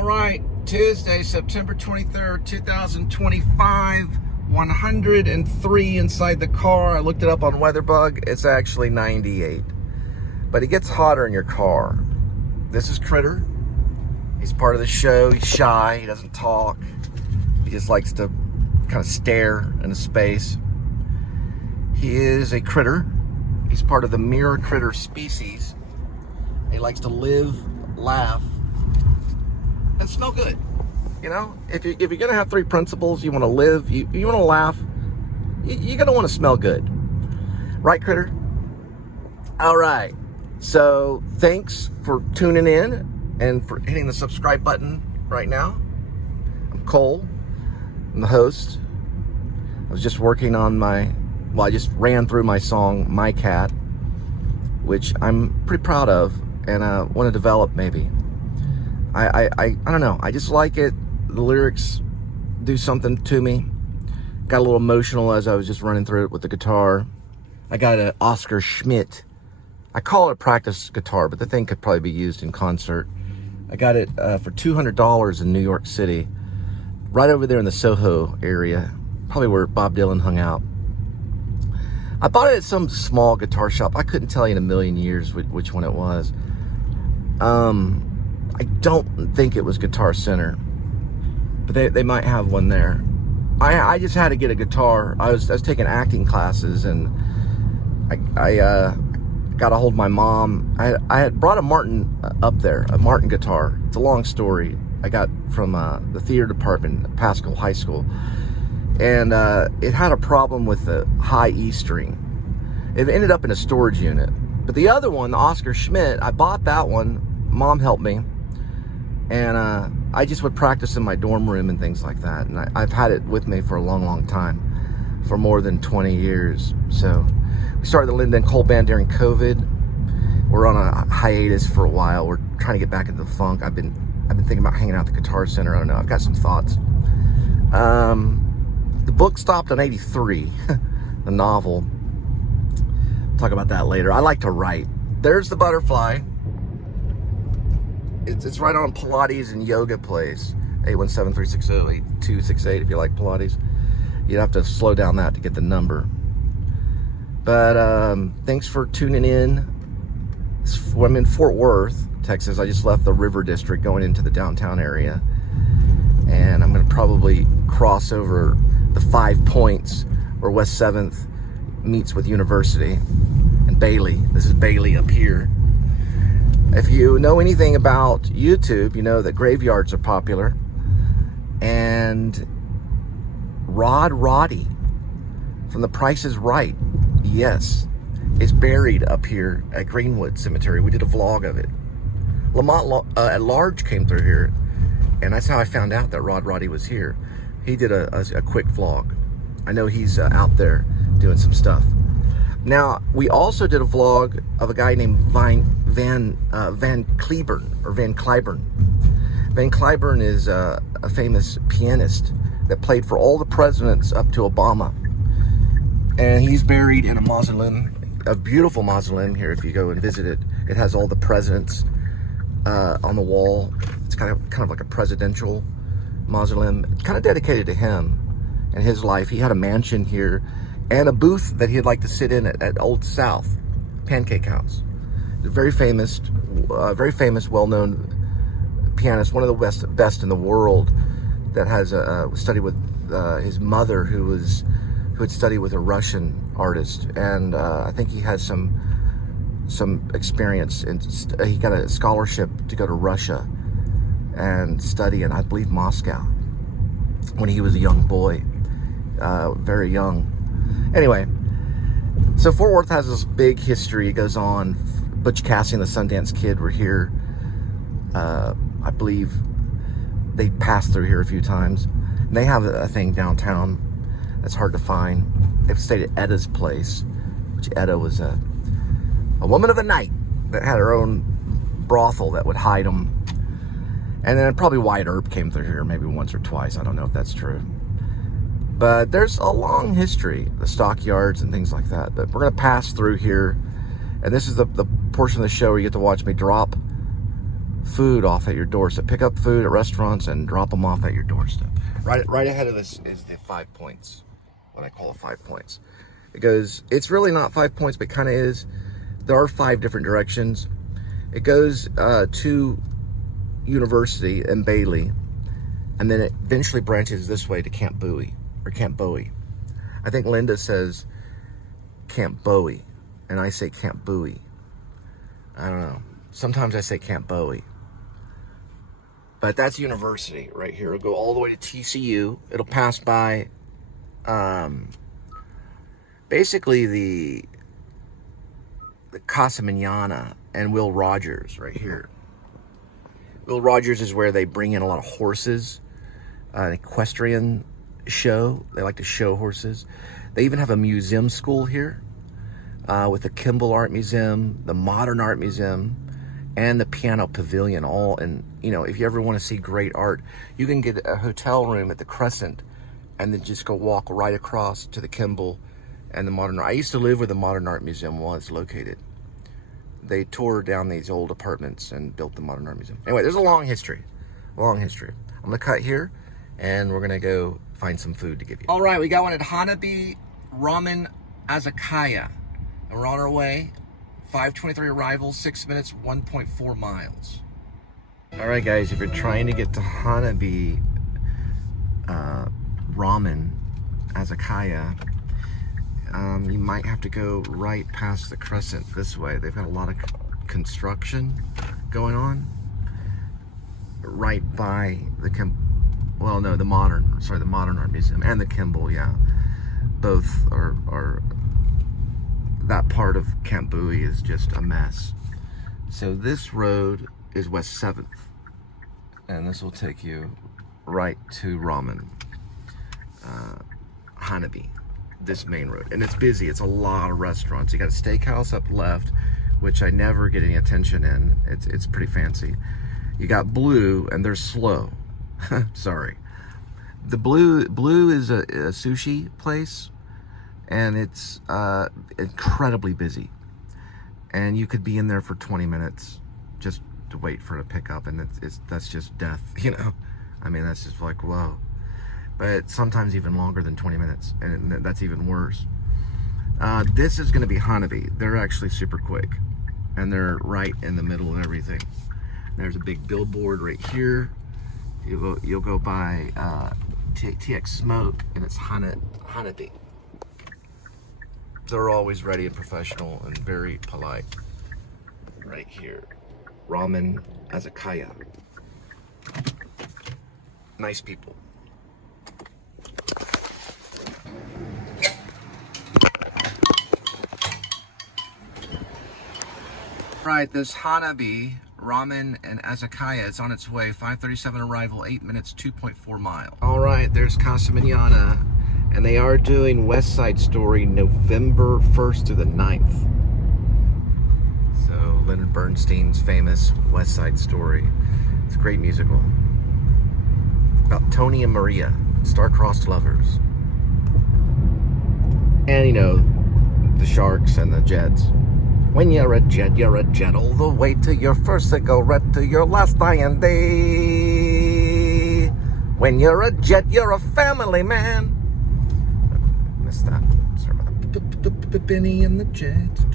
All right, Tuesday, September 23rd, 2025, 103 inside the car. I looked it up on WeatherBug. It's actually 98. But it gets hotter in your car. This is Critter. He's part of the show. He's shy. He doesn't talk. He just likes to kind of stare into space. He is a critter. He's part of the mirror critter species. He likes to live, laugh, and smell good. You know, if you're gonna have three principles, you want to live, you want to laugh, you're gonna want to smell good, right, Critter? All right. So thanks for tuning in and for hitting the subscribe button right now. I'm Cole. I'm the host. I was just working on I just ran through my song "My Cat," which I'm pretty proud of, and want to develop maybe. I don't know. I just like it. The lyrics do something to me. Got a little emotional as I was just running through it with the guitar. I got an Oscar Schmidt. I call it a practice guitar, but the thing could probably be used in concert. I got it for $200 in New York City, right over there in the Soho area, probably where Bob Dylan hung out. I bought it at some small guitar shop. I couldn't tell you in a million years which one it was. I don't think it was Guitar Center, but they might have one there. I just had to get a guitar. I was taking acting classes, and I got a hold of my mom. I had brought a Martin up there, a Martin guitar. It's a long story. I got from the theater department at Pascal High School, and it had a problem with the high E string. It ended up in a storage unit. But the other one, the Oscar Schmidt, I bought that one. Mom helped me, and I just would practice in my dorm room and things like that. And I've had it with me for a long, long time, for more than 20 years. So we started the Linda and Cole band during COVID. We're on a hiatus for a while. We're trying to get back into the funk. I've been thinking about hanging out at the Guitar Center. I don't know. I've got some thoughts. The book stopped on 83, the novel. Talk about that later. I like to write. There's the butterfly. It's right on Pilates and yoga place. 817-360-8268 if you like Pilates. You'd have to slow down that to get the number. But thanks for tuning in. I'm in Fort Worth, Texas. I just left the River District going into the downtown area. And I'm going to probably cross over the 5 Points where West 7th meets with University and Bailey. This is Bailey up here. If you know anything about YouTube, you know that graveyards are popular. And Roddy from The Price is Right, yes, is buried up here at Greenwood Cemetery. We did a vlog of it. Lamont at Large came through here, and that's how I found out that Roddy was here. He did a quick vlog. I know he's out there doing some stuff. Now, we also did a vlog of a guy named Van Cliburn. Van Cliburn is a famous pianist that played for all the presidents up to Obama. And he's buried in a mausoleum, a beautiful mausoleum here if you go and visit it. It has all the presidents on the wall. It's kind of like a presidential mausoleum, kind of dedicated to him and his life. He had a mansion here and a booth that he'd like to sit in at Old South Pancake House. Very famous, well-known pianist, one of the best in the world. That has studied with his mother, who had studied with a Russian artist, and I think he has some experience. And he got a scholarship to go to Russia and study in, I believe, Moscow, when he was a young boy, very young. Anyway, so Fort Worth has this big history. It goes on. Butch Cassidy and the Sundance Kid were here. I believe they passed through here a few times. And they have a thing downtown that's hard to find. They've stayed at Etta's place, which Etta was a woman of the night that had her own brothel that would hide them. And then probably Wyatt Earp came through here maybe once or twice. I don't know if that's true. But there's a long history, the stockyards and things like that. But we're going to pass through here. And this is the portion of the show where you get to watch me drop food off at your doorstep. Pick up food at restaurants and drop them off at your doorstep. Right ahead of us is the 5 points, what I call 5 points. Because it's really not 5 points, but kind of is. There are 5 different directions. It goes to University and Bailey, and then it eventually branches this way to Camp Bowie, or Camp Bowie. I think Linda says Camp Bowie, and I say Camp Bowie. I don't know. Sometimes I say Camp Bowie. But that's University right here. It'll go all the way to TCU. It'll pass by basically the Casa Manana and Will Rogers right here. Will Rogers is where they bring in a lot of horses, an equestrian show. They like to show horses. They even have a museum school here with the Kimball Art Museum, the Modern Art Museum, and the Piano Pavilion, all. And you know, if you ever want to see great art, you can get a hotel room at the Crescent and then just go walk right across to the Kimball and the Modern Art. I used to live where the Modern Art Museum was located. They tore down these old apartments and built the Modern Art Museum. Anyway, there's a long history. I'm gonna cut here and we're gonna go find some food to give you. All right, we got one at Hanabi Ramen Azakaya. And we're on our way. 5:23 arrival, 6 minutes, 1.4 miles. All right, guys, if you're trying to get to Hanabi Ramen Azakaya, you might have to go right past the Crescent this way. They've got a lot of construction going on right by the the Modern Art Museum and the Kimball. Yeah, both are that part of Camp Bowie is just a mess. So this road is West 7th, and this will take you right to Ramen Hanabi, this main road. And it's busy. It's a lot of restaurants. You got a steakhouse up left, which I never get any attention in. It's pretty fancy. You got Blue, and they're slow. Sorry. The Blue is a sushi place, and it's incredibly busy. And you could be in there for 20 minutes just to wait for it to pick up, and that's just death, you know? I mean, that's just like, whoa. But sometimes even longer than 20 minutes, and that's even worse. This is gonna be Hanabi. They're actually super quick, and they're right in the middle of everything. There's a big billboard right here. You'll go by TX Smoke, and it's Hanabi. They're always ready and professional and very polite. Right here, Ramen Azakaya. Nice people. Right, this Hanabi Ramen and Azakaya is on its way. 5:37 arrival, 8 minutes, 2.4 miles. All right, there's Casa Manana, and they are doing West Side Story November 1st through the 9th. So Leonard Bernstein's famous West Side Story. It's a great musical about Tony and Maria, star-crossed lovers. And you know, the sharks and the jets. When you're a jet all the way to your first cigarette, to your last dying day. When you're a jet, you're a family man. Missed that. Sorry about that. Benny and the Jets.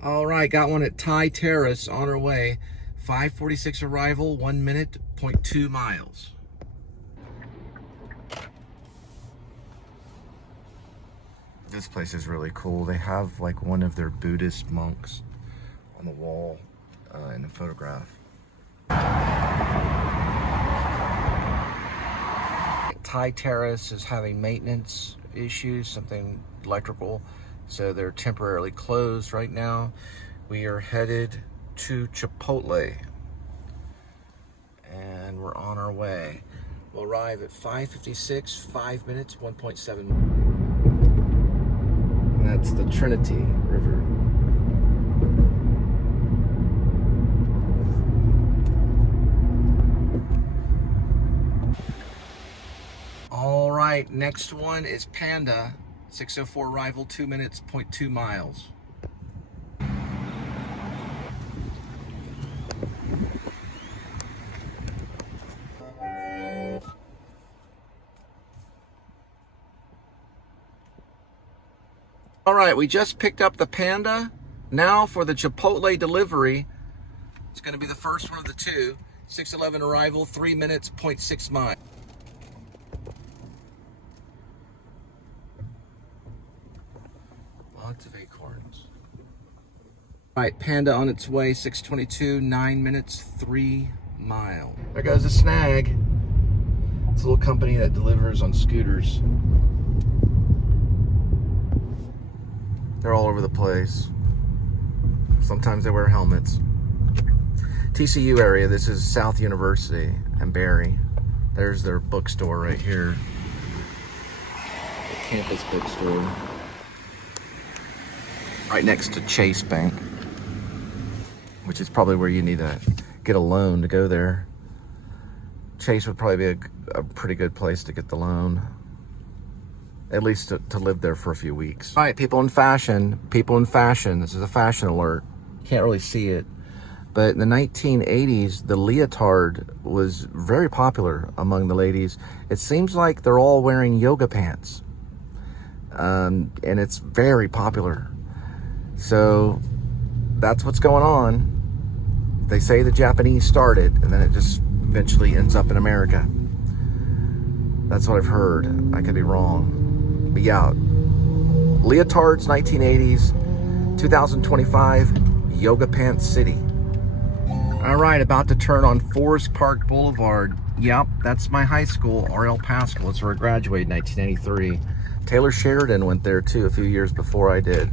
All right, got one at Thai Terrace on our way. 5:46 arrival, 1 minute, 0.2 miles. This place is really cool. They have like one of their Buddhist monks on the wall in the photograph. Thai Terrace is having maintenance issues, something electrical. So they're temporarily closed right now. We are headed to Chipotle, and we're on our way. We'll arrive at 5:56, 5 minutes, 1.7. And that's the Trinity River. All right, next one is Panda, 6:04 arrival, 2 minutes, 0.2 miles. All right, we just picked up the Panda. Now for the Chipotle delivery. It's going to be the first one of the two. 6:11 arrival, 3 minutes, 0.6 miles. Lots of acorns. All right, Panda on its way, 6:22, 9 minutes, 3 miles. There goes a Snag. It's a little company that delivers on scooters. They're all over the place. Sometimes they wear helmets. TCU area, this is South University and Barry. There's their bookstore right here. The campus bookstore. Right next to Chase Bank, which is probably where you need to get a loan to go there. Chase would probably be a pretty good place to get the loan. At least to live there for a few weeks. All right, people in fashion. This is a fashion alert. You can't really see it. But in the 1980s, the leotard was very popular among the ladies. It seems like they're all wearing yoga pants. And it's very popular. So that's what's going on. They say the Japanese started, and then it just eventually ends up in America. That's what I've heard. I could be wrong. But yeah, leotards, 1980s, 2025, Yoga Pants City. All right, about to turn on Forest Park Boulevard. Yep, that's my high school, R.L. Pascal. That's where I graduated in 1983. Taylor Sheridan went there too a few years before I did.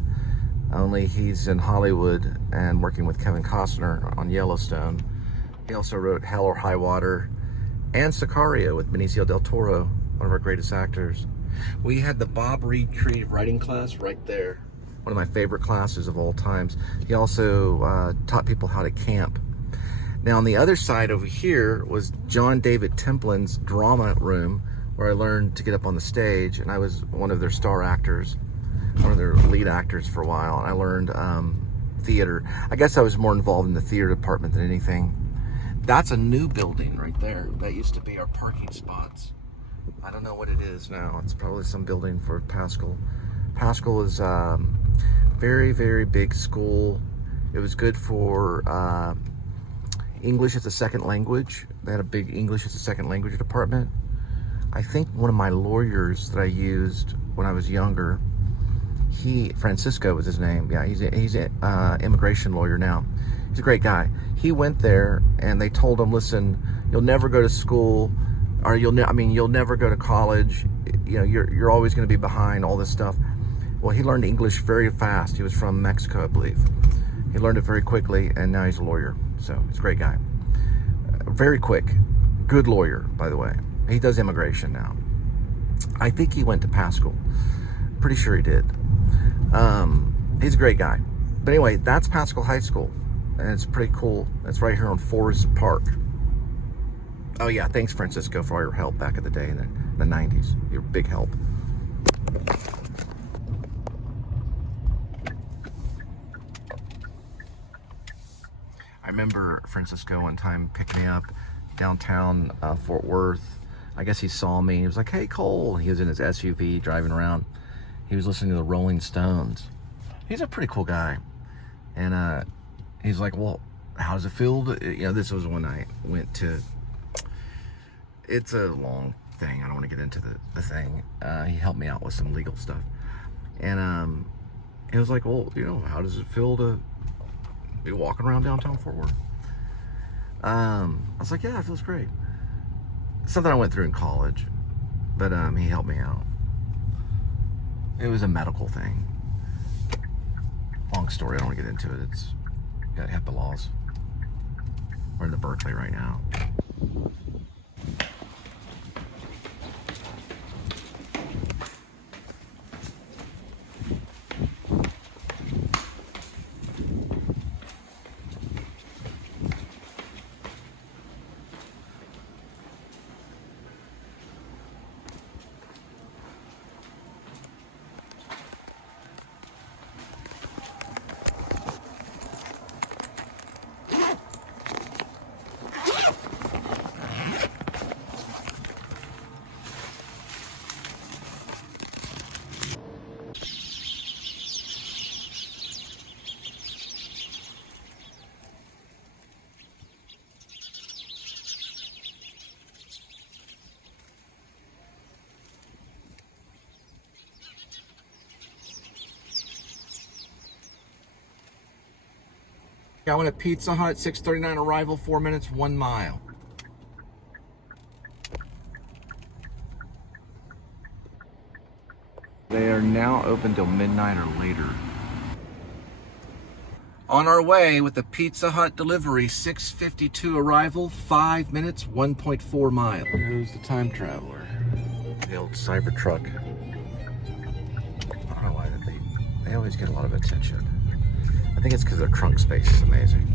Only he's in Hollywood and working with Kevin Costner on Yellowstone. He also wrote Hell or High Water and Sicario with Benicio del Toro, one of our greatest actors. We had the Bob Reed creative writing class right there. One of my favorite classes of all times. He also taught people how to camp. Now on the other side over here was John David Templin's drama room, where I learned to get up on the stage, and I was one of their star actors, one of their lead actors for a while. And I learned theater. I guess I was more involved in the theater department than anything. That's a new building right there. That used to be our parking spots. I don't know what it is now. It's probably some building for Pascal. Pascal is very, very big school. It was good for English as a second language. They had a big English as a second language department. I think one of my lawyers that I used when I was younger, Francisco was his name. Yeah, he's an immigration lawyer now. He's a great guy. He went there and they told him, listen, you'll never go to school, or you'll never go to college. You know, you're always going to be behind all this stuff. Well, he learned English very fast. He was from Mexico, I believe. He learned it very quickly, and now he's a lawyer. So he's a great guy. Very quick. Good lawyer, by the way. He does immigration now. I think he went to Pascal. Pretty sure he did. He's a great guy. But anyway, that's Pascal High School, and it's pretty cool. It's right here on Forest Park. Oh yeah, thanks Francisco for all your help back in the day in the 90s. Your big help. I remember Francisco one time picked me up downtown Fort Worth. I guess he saw me. He was like, hey, Cole. He was in his SUV driving around. He was listening to the Rolling Stones. He's a pretty cool guy. And he's like, well, how does it feel to, this was when I went to, it's a long thing. I don't want to get into the thing. He helped me out with some legal stuff. And he was like, well, how does it feel to be walking around downtown Fort Worth? I was like, yeah, it feels great. Something I went through in college, but he helped me out. It was a medical thing. Long story, I don't want to get into it. It's got HIPAA laws. We're in the Berkeley right now. Got one at Pizza Hut, 6:39 arrival, 4 minutes, 1 mile. They are now open till midnight or later. On our way with the Pizza Hut delivery, 6:52 arrival, 5 minutes, 1.4 miles. Here's the time traveler. The old Cybertruck. I don't know why they always get a lot of attention. I think it's because their trunk space is amazing.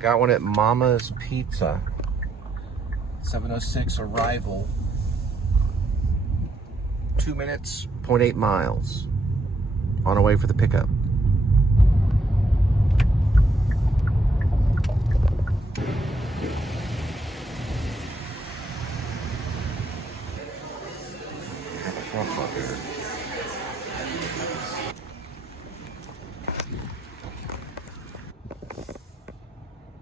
Got one at Mama's Pizza. 7:06 arrival. 2 minutes, 0.8 miles. On our way for the pickup. Have a front up here.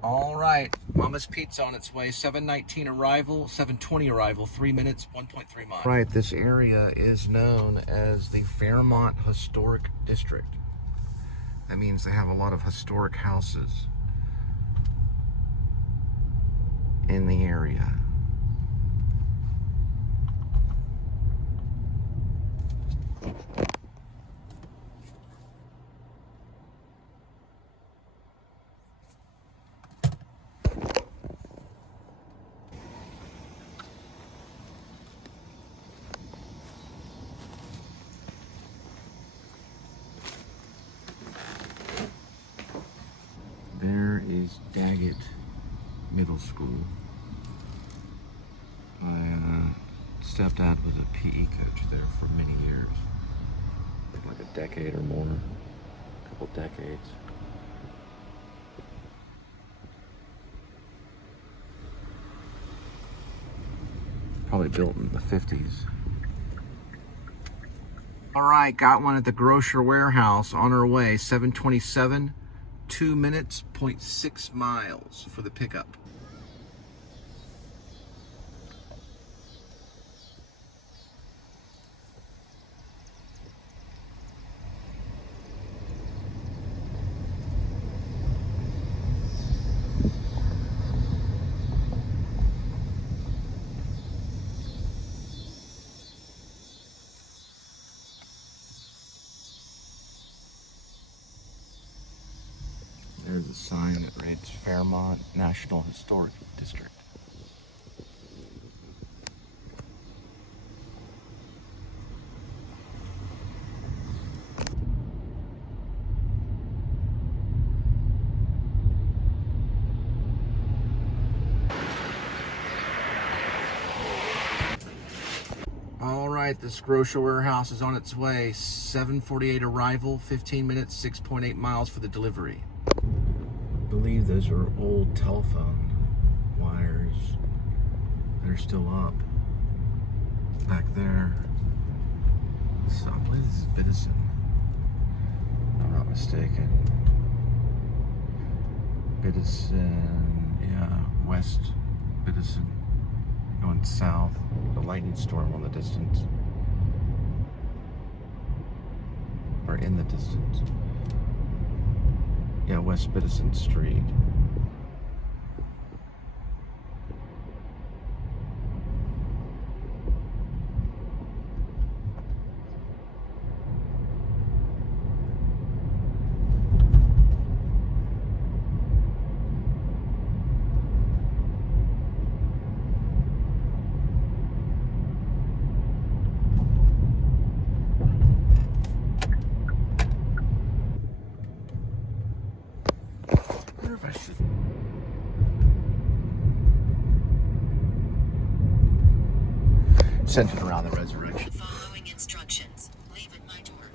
All right, Mama's Pizza on its way. 7:19 arrival, 7:20 arrival, 3 minutes, 1.3 miles. Right, this area is known as the Fairmont Historic District. That means they have a lot of historic houses in the area. There is Daggett Middle School. My stepdad was a PE coach there for many years. Like a decade or more. A couple decades. Probably built in the 50s. All right, got one at the Grocer Warehouse on our way. 7:27. 2 minutes, 0.6 miles for the pickup. There's a sign that reads Fairmont National Historic District. All right, this Grocer Warehouse is on its way. 7:48 arrival, 15 minutes, 6.8 miles for the delivery. I believe those are old telephone wires. They're still up back there. So I believe this is Biddison, if I'm not mistaken. Biddison, yeah, West Biddison, going south. The lightning storm on the distance, or in the distance. Yeah, West Biddison Street. centered around the resurrection. Following instructions. Leave at my door.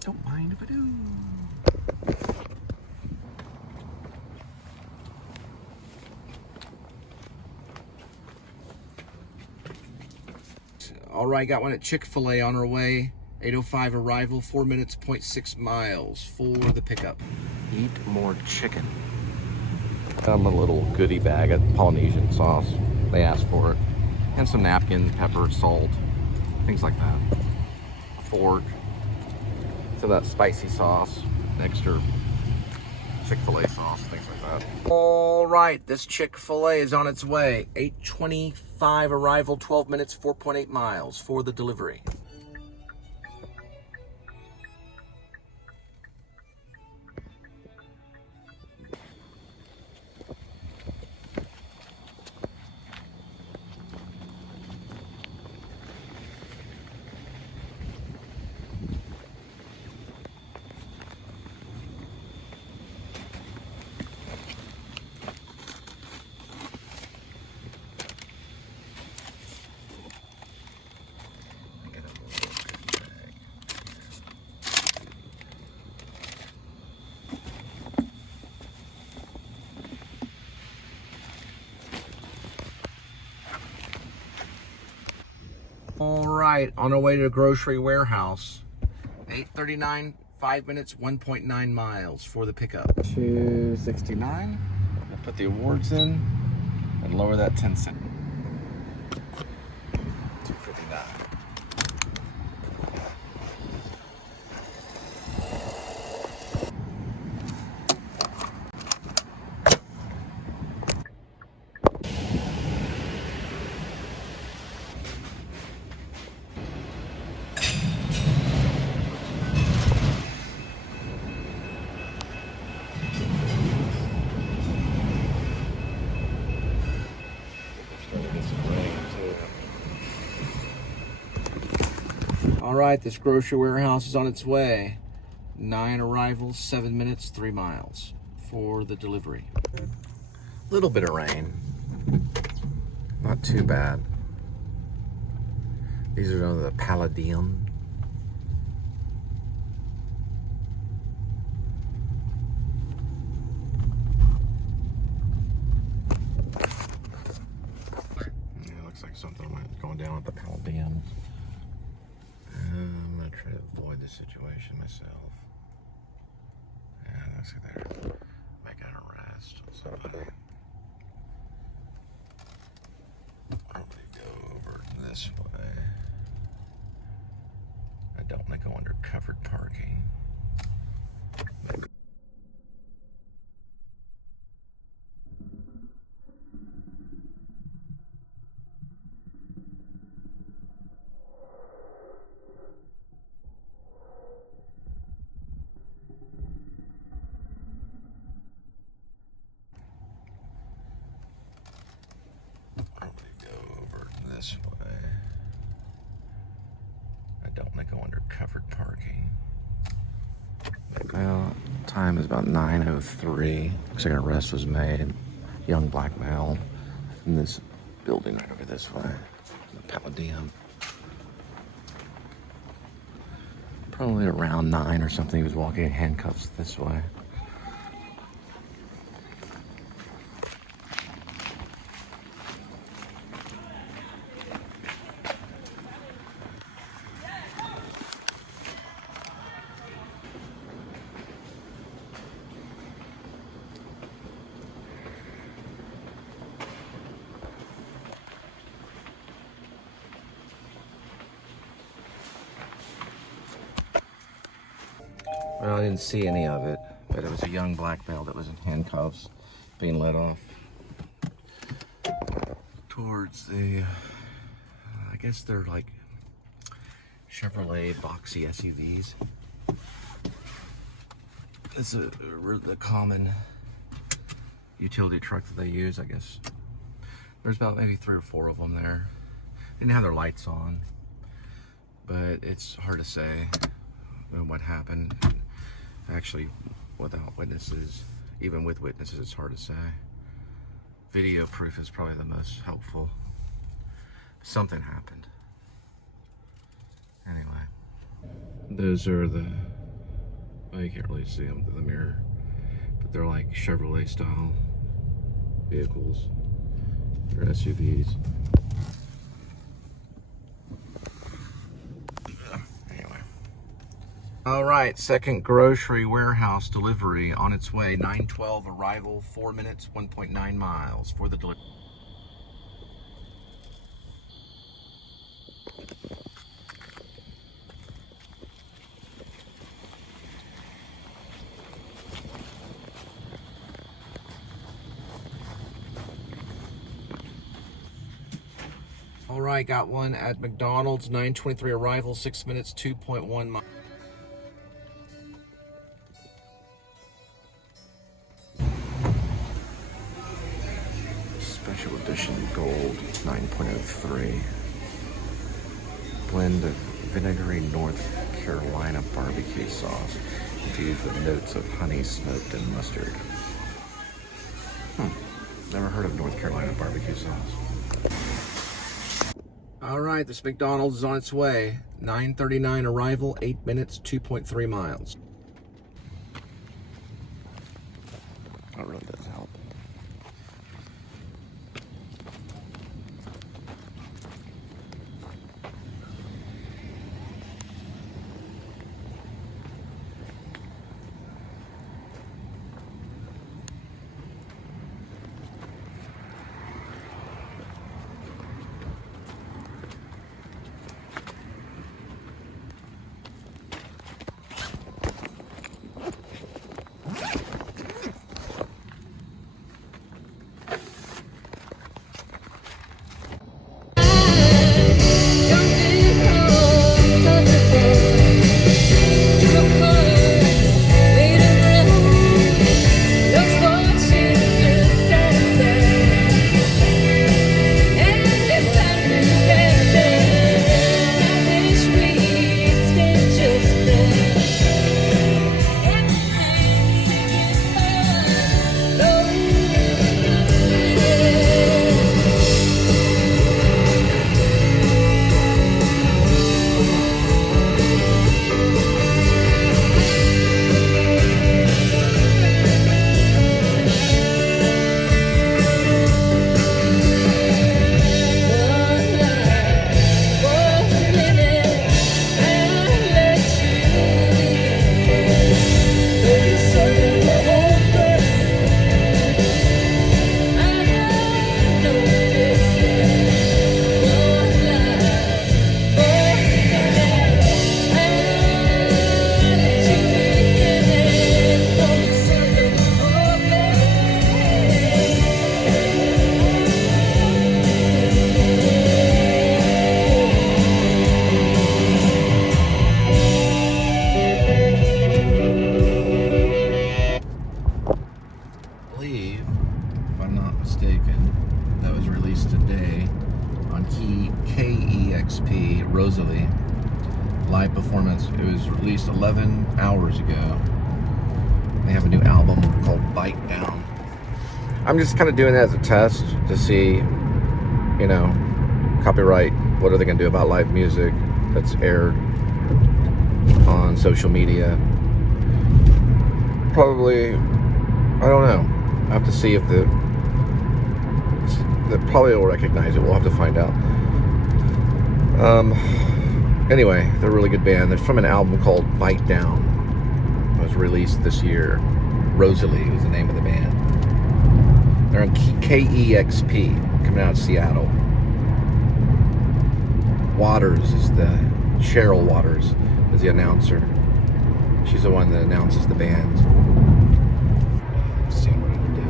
Don't mind if I do. All right, got one at Chick-fil-A on our way. 8:05 arrival, 4 minutes, 0.6 miles for the pickup. Eat more chicken. Got them a little goodie bag of Polynesian sauce. They asked for it. And some napkin, pepper, salt, things like that. A fork. So that spicy sauce, extra Chick-fil-A sauce, things like that. All right, this Chick-fil-A is on its way. 8:25 arrival, 12 minutes, 4.8 miles for the delivery. All right, on our way to the grocery warehouse. 8:39, 5 minutes, 1.9 miles for the pickup. 269. Put the awards in and lower that 10 cents. 259. All right, this grocery warehouse is on its way. 9 arrivals, 7 minutes, 3 miles for the delivery. Little bit of rain. Not too bad. These are the Palladium. Yeah, looks like something went going down with the Palladium. I'm gonna try to avoid the situation myself. Yeah, looks like they're making an arrest on somebody. Probably go over this way. I don't want to go under covered parking. This way. I don't want to go under covered parking. Well, time is about 9:03. Looks like an arrest was made. Young black male in this building right over this way. The Palladium. Probably around 9 or something. He was walking in handcuffs this way. Well, I didn't see any of it, but it was a young black male that was in handcuffs being led off towards the, I guess they're like Chevrolet boxy SUVs. It's the common utility truck that they use, I guess. There's about maybe 3 or 4 of them there. They didn't have their lights on, but it's hard to say what happened. Actually, without witnesses, even with witnesses, it's hard to say. Video proof is probably the most helpful. something happened. Anyway, those are the, well, you can't really see them through the mirror, but they're like Chevrolet style vehicles. They're SUVs. Anyway. All right, second grocery warehouse delivery on its way. 9:12 arrival, 4 minutes, 1.9 miles for the delivery. All right, got one at McDonald's, 9:23 arrival, 6 minutes, 2.1 miles. Special edition gold, 9.03. Blend of vinegary North Carolina barbecue sauce infused with notes of honey, smoked, and mustard. Never heard of North Carolina barbecue sauce. All right, this McDonald's is on its way. 9:39 arrival, 8 minutes, 2.3 miles. That really does help. Rosalie live performance. It was released 11 hours ago. They have a new album called Bite Down. I'm just kind of doing that as a test to see, you know, copyright, what are they going to do about live music that's aired on social media. Probably, I don't know. I have to see if the probably will recognize it. We'll have to find out. Anyway, they're a really good band. They're from an album called Bite Down. It was released this year. Rosalie was the name of the band. They're on KEXP, coming out of Seattle. Waters is Cheryl Waters is the announcer. She's the one that announces the band. Let's see what we're gonna do.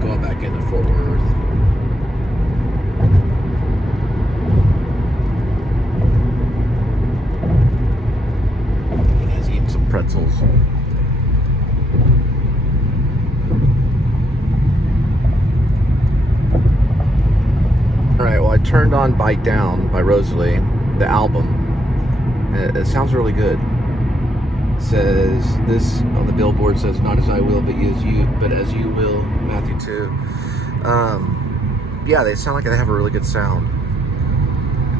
Going back into Fort Worth. He's eating some pretzels. Alright, well, I turned on Bite Down by Rosalie, the album. It sounds really good. says this on the billboard says, "Not as I will, but as you will." Matthew 2. Yeah, they sound like they have a really good sound,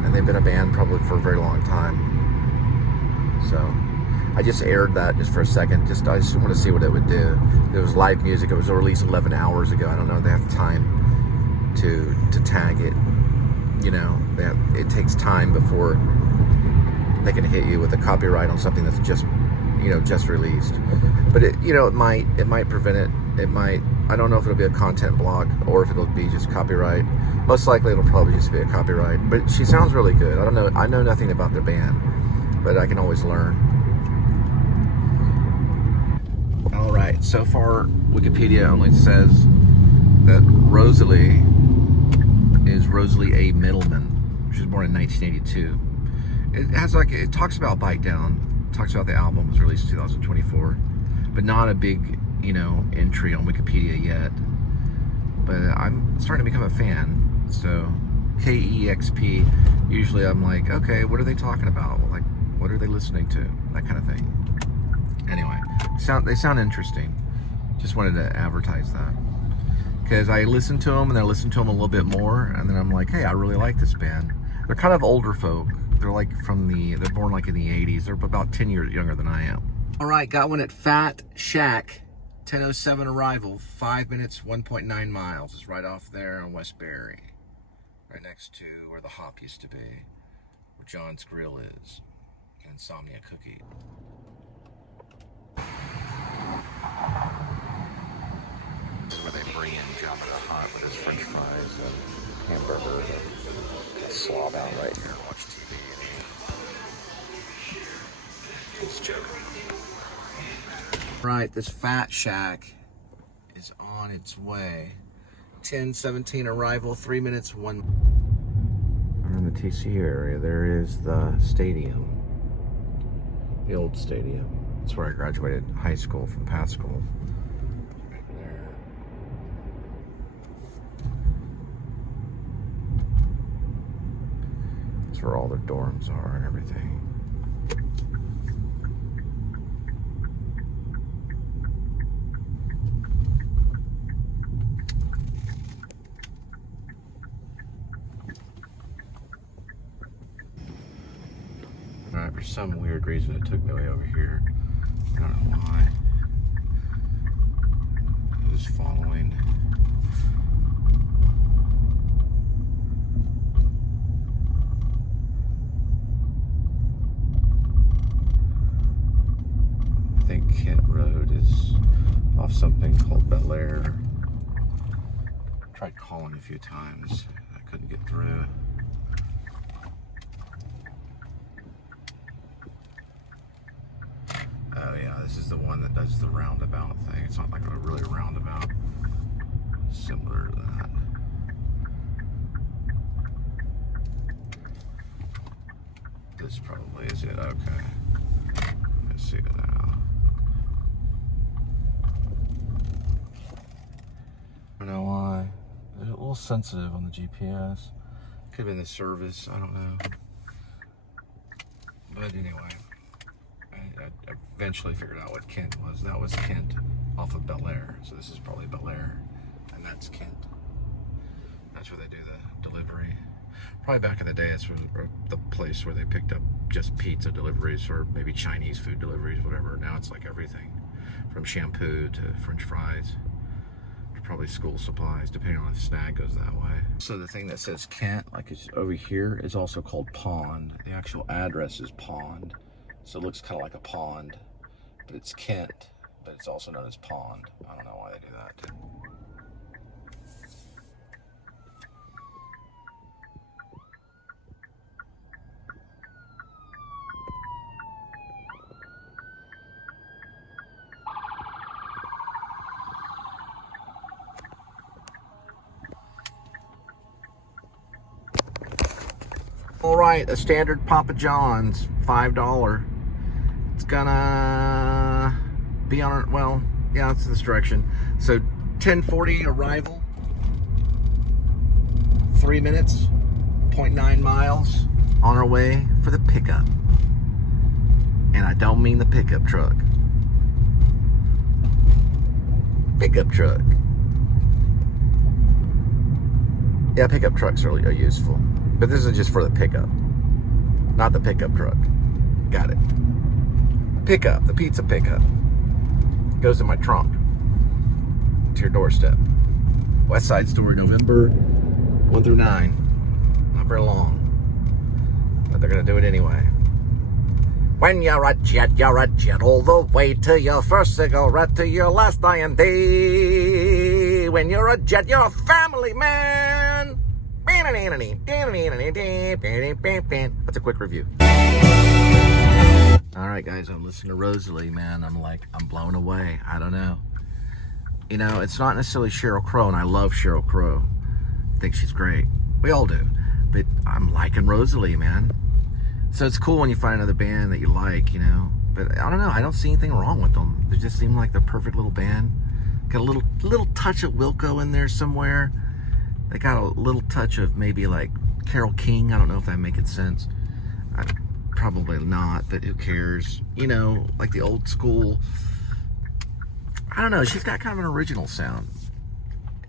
and they've been a band probably for a very long time. So I just aired that just for a second. I just want to see what it would do. It was live music. It was released 11 hours ago. I don't know if they have time to tag it. You know, it takes time before they can hit you with a copyright on something that's just released. But it might prevent it. It might. I don't know if it'll be a content block or if it'll be just copyright. Most likely it'll probably just be a copyright. But she sounds really good. I don't know. I know nothing about their band, but I can always learn. All right. So far, Wikipedia only says that Rosalie is Rosalie A. Middleman. She was born in 1982. It talks about Bite Down. It talks about the album was released in 2024, but not a big entry on Wikipedia yet. But I'm starting to become a fan. So KEXP. Usually I'm like, okay, what are they talking about? Like, what are they listening to? That kind of thing. Anyway, they sound interesting. Just wanted to advertise that. Because I listened to them, and I listened to them a little bit more, and then I'm like, hey, I really like this band. They're kind of older folk. They're like they're born like in the 80s. They're about 10 years younger than I am. All right, got one at Fat Shack, 10:07 arrival, 5 minutes, 1.9 miles. It's right off there on Westbury, right next to where the Hop used to be, where John's Grill is, and Insomnia Cookie. Where they bring in Jabba the Hutt with his french fries and hamburger and slob out right here and watch TV and eat. It's joking. Right, this Fat Shack is on its way. 10:17 arrival, 3 minutes, 1. We're in the TC area. There is the stadium. The old stadium. That's where I graduated high school from Pascal. That's where all their dorms are and everything. Alright, for some weird reason it took me way over here. I don't know why. I was following. I think Kent Road is off something called Bel Air. Tried calling a few times. I couldn't get through. Oh yeah, this is the one that does the roundabout thing. It's not like a really roundabout. Similar to that. This probably is it. Okay. Let's see it now. I don't know why. It's a little sensitive on the GPS. Could have been the service. I don't know. But anyway, I eventually figured out what Kent was. That was Kent off of Bel Air. So this is probably Bel Air. And that's Kent. That's where they do the delivery. Probably back in the day, it's the place where they picked up just pizza deliveries or maybe Chinese food deliveries, whatever. Now it's like everything from shampoo to French fries. Probably school supplies, depending on if Snag goes that way. So the thing that says Kent, like it's over here, is also called Pond. The actual address is Pond. So it looks kind of like a pond, but it's Kent, but it's also known as Pond. I don't know why they do that. All right, a standard Papa John's, $5. It's gonna be on our, well, yeah, it's this direction. So 10:40 arrival, 3 minutes, 0.9 miles, on our way for the pickup. And I don't mean the pickup truck. Pickup truck. Yeah, pickup trucks are useful. But this is just for the pickup. Not the pickup truck. Got it. Pickup, the pizza pickup. Goes in my trunk. To your doorstep. West Side Story, November 1 through 9. Not very long. But they're going to do it anyway. When you're a jet all the way to your first cigarette, to your last dying day. When you're a jet, you're a family man. That's a quick review. All right, guys, I'm listening to Rosalie, man. I'm blown away. I don't know. You know, it's not necessarily Sheryl Crow, and I love Sheryl Crow. I think she's great. We all do. But I'm liking Rosalie, man. So it's cool when you find another band that you like, you know. But I don't know. I don't see anything wrong with them. They just seem like the perfect little band. Got a little touch of Wilco in there somewhere. They got a little touch of maybe like Carole King. I don't know if that makes sense. Probably not, but who cares? You know, like the old school. I don't know. She's got kind of an original sound.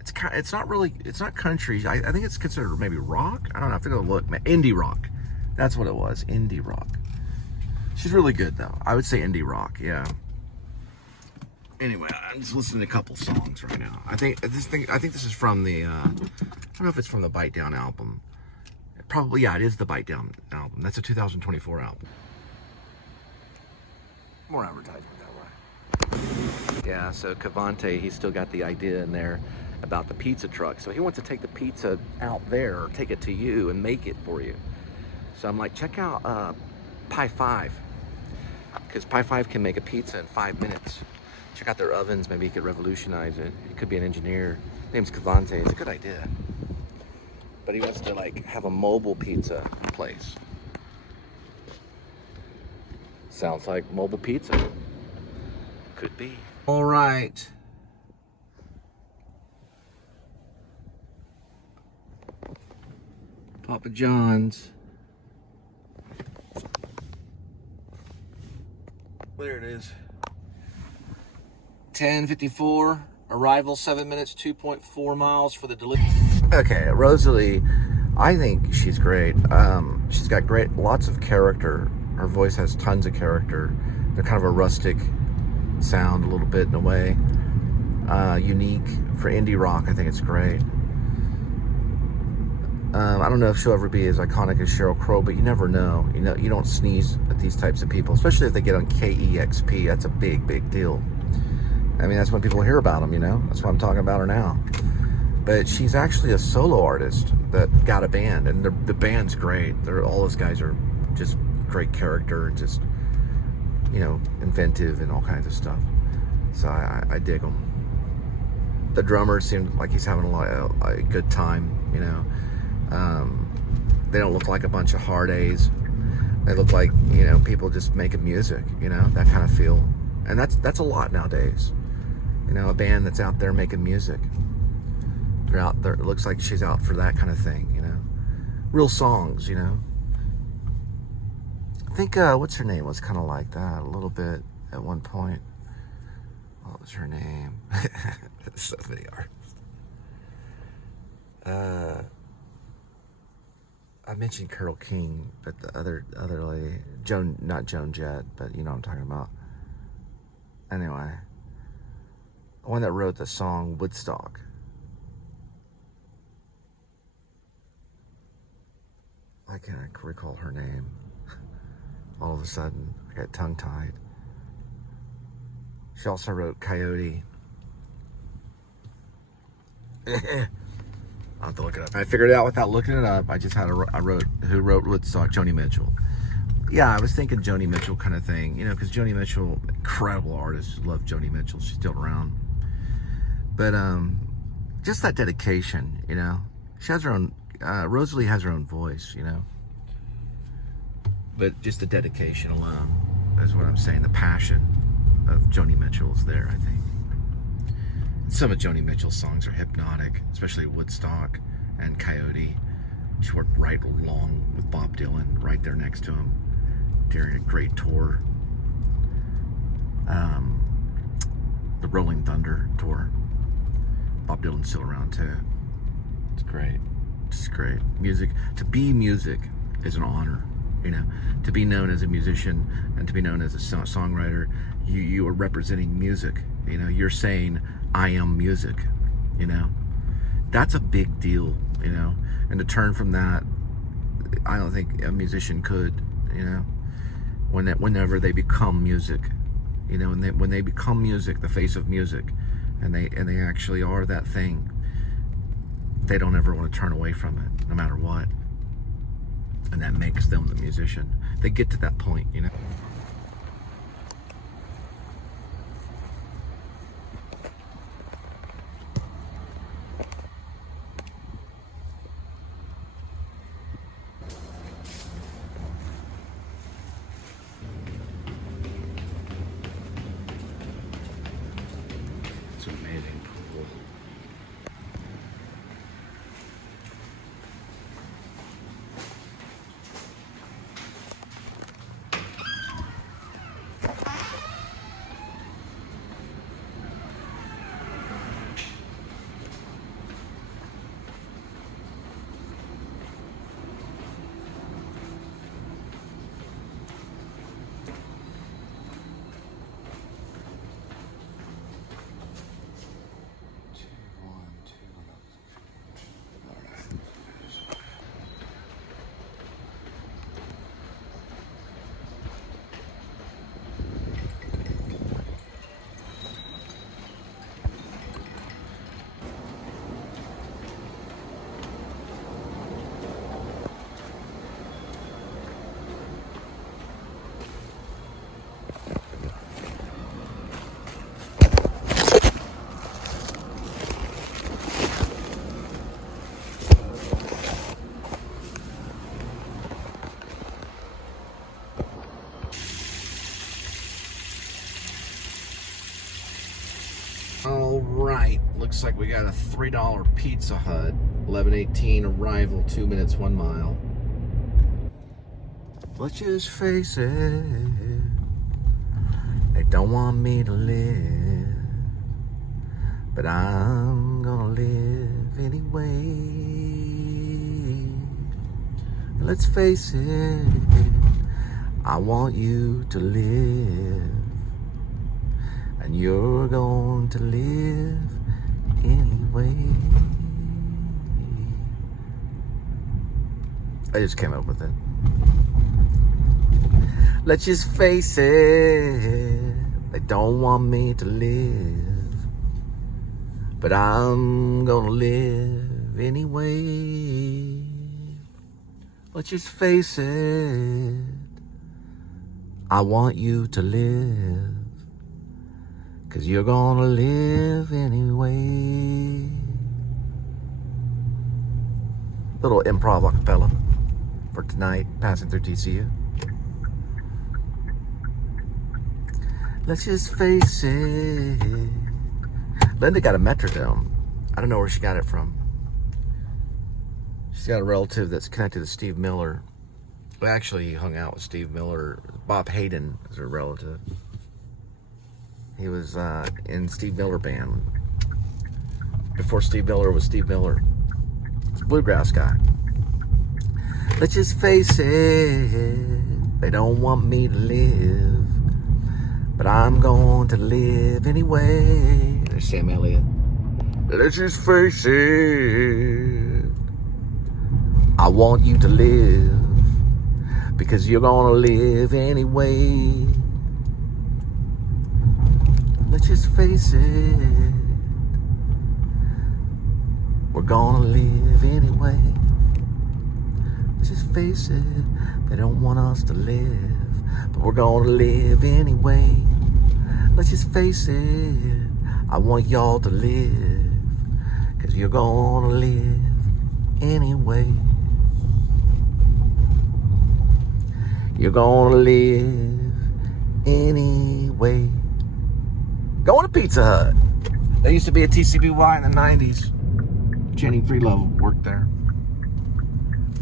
It's not country. I think it's considered maybe rock. I don't know. I have to go look. Indie rock. That's what it was. Indie rock. She's really good though. I would say indie rock. Yeah. Anyway, I'm just listening to a couple songs right now. I think this is from the. I don't know if it's from the Bite Down album. Probably, yeah, it is the Bite Down album. That's a 2024 album. More advertisement that way. Yeah, so Cavante, he's still got the idea in there about the pizza truck. So he wants to take the pizza out there, or take it to you and make it for you. So I'm like, check out Pie 5. Because Pie 5 can make a pizza in 5 minutes. Check out their ovens, maybe you could revolutionize it. He could be an engineer. His name's Cavante, it's a good idea. But he wants to like have a mobile pizza place. Sounds like mobile pizza. Could be. All right. Papa John's. There it is. 10:54. Arrival 7 minutes, 2.4 miles for the delivery. Okay, Rosalie, I think she's great. She's got lots of character. Her voice has tons of character. They're kind of a rustic sound a little bit in a way. Unique for indie rock. I think it's great. I don't know if she'll ever be as iconic as Sheryl Crow, but you never know. You know, you don't sneeze at these types of people, especially if they get on KEXP. That's a big, big deal. I mean, that's when people hear about them, you know? That's why I'm talking about her now. But she's actually a solo artist that got a band, and the band's great. All those guys are just great character and just, you know, inventive and all kinds of stuff. So I dig them. The drummer seemed like he's having a good time, you know. They don't look like a bunch of hard A's. They look like, you know, people just making music, you know, that kind of feel. And that's a lot nowadays. You know, a band that's out there making music. They're out there. It looks like she's out for that kind of thing, you know. Real songs, you know. I think, what's her name was kind of like that a little bit at one point. What was her name? So many artists. I mentioned Carole King, but the other lady, not Joan Jett, but you know what I'm talking about. Anyway, the one that wrote the song Woodstock. I can't recall her name. All of a sudden, I got tongue-tied. She also wrote Coyote. I'll have to look it up. I figured it out without looking it up. I wrote who wrote Woodstock, Joni Mitchell. Yeah, I was thinking Joni Mitchell kind of thing, you know, because Joni Mitchell, incredible artist. Love Joni Mitchell. She's still around. But just that dedication, you know. She has her own, Rosalie has her own voice, you know. But just the dedication alone is what I'm saying. The passion of Joni Mitchell is there, I think. Some of Joni Mitchell's songs are hypnotic, especially Woodstock and Coyote. She worked right along with Bob Dylan, right there next to him during a great tour. the Rolling Thunder tour. Bob Dylan's still around too. It's great. It's great. Music, to be music is an honor, you know. To be known as a musician and to be known as a songwriter, you are representing music. You know, you're saying, I am music, you know. That's a big deal, you know. And to turn from that, I don't think a musician could, you know. Whenever they become music, you know, when they become music, the face of music, and they actually are that thing, they don't ever want to turn away from it, no matter what. And that makes them the musician. They get to that point, you know. It's an amazing pool. All right, looks like we got a $3 Pizza Hut, 11:18 arrival, 2 minutes, 1 mile. Let's just face it, they don't want me to live, but I'm gonna live anyway. Let's face it, I want you to live. And you're going to live anyway. I just came up with it. Let's just face it, they don't want me to live, but I'm gonna live anyway. Let's just face it, I want you to live. 'Cause you're gonna live anyway. Little improv acapella for tonight, passing through TCU. Let's just face it. Linda got a metronome. I don't know where she got it from. She's got a relative that's connected to Steve Miller. We actually hung out with Steve Miller. Bob Hayden is her relative. He was in Steve Miller Band before Steve Miller was Steve Miller. He's a bluegrass guy. Let's just face it, they don't want me to live, but I'm going to live anyway. There's Sam Elliott. Let's just face it, I want you to live, because you're gonna live anyway. Let's just face it, we're gonna live anyway. Let's just face it, they don't want us to live, but we're gonna live anyway. Let's just face it, I want y'all to live, 'cause you're gonna live anyway. You're gonna live anyway. Going to Pizza Hut. There used to be a TCBY in the 90s. Jenny Freelove worked there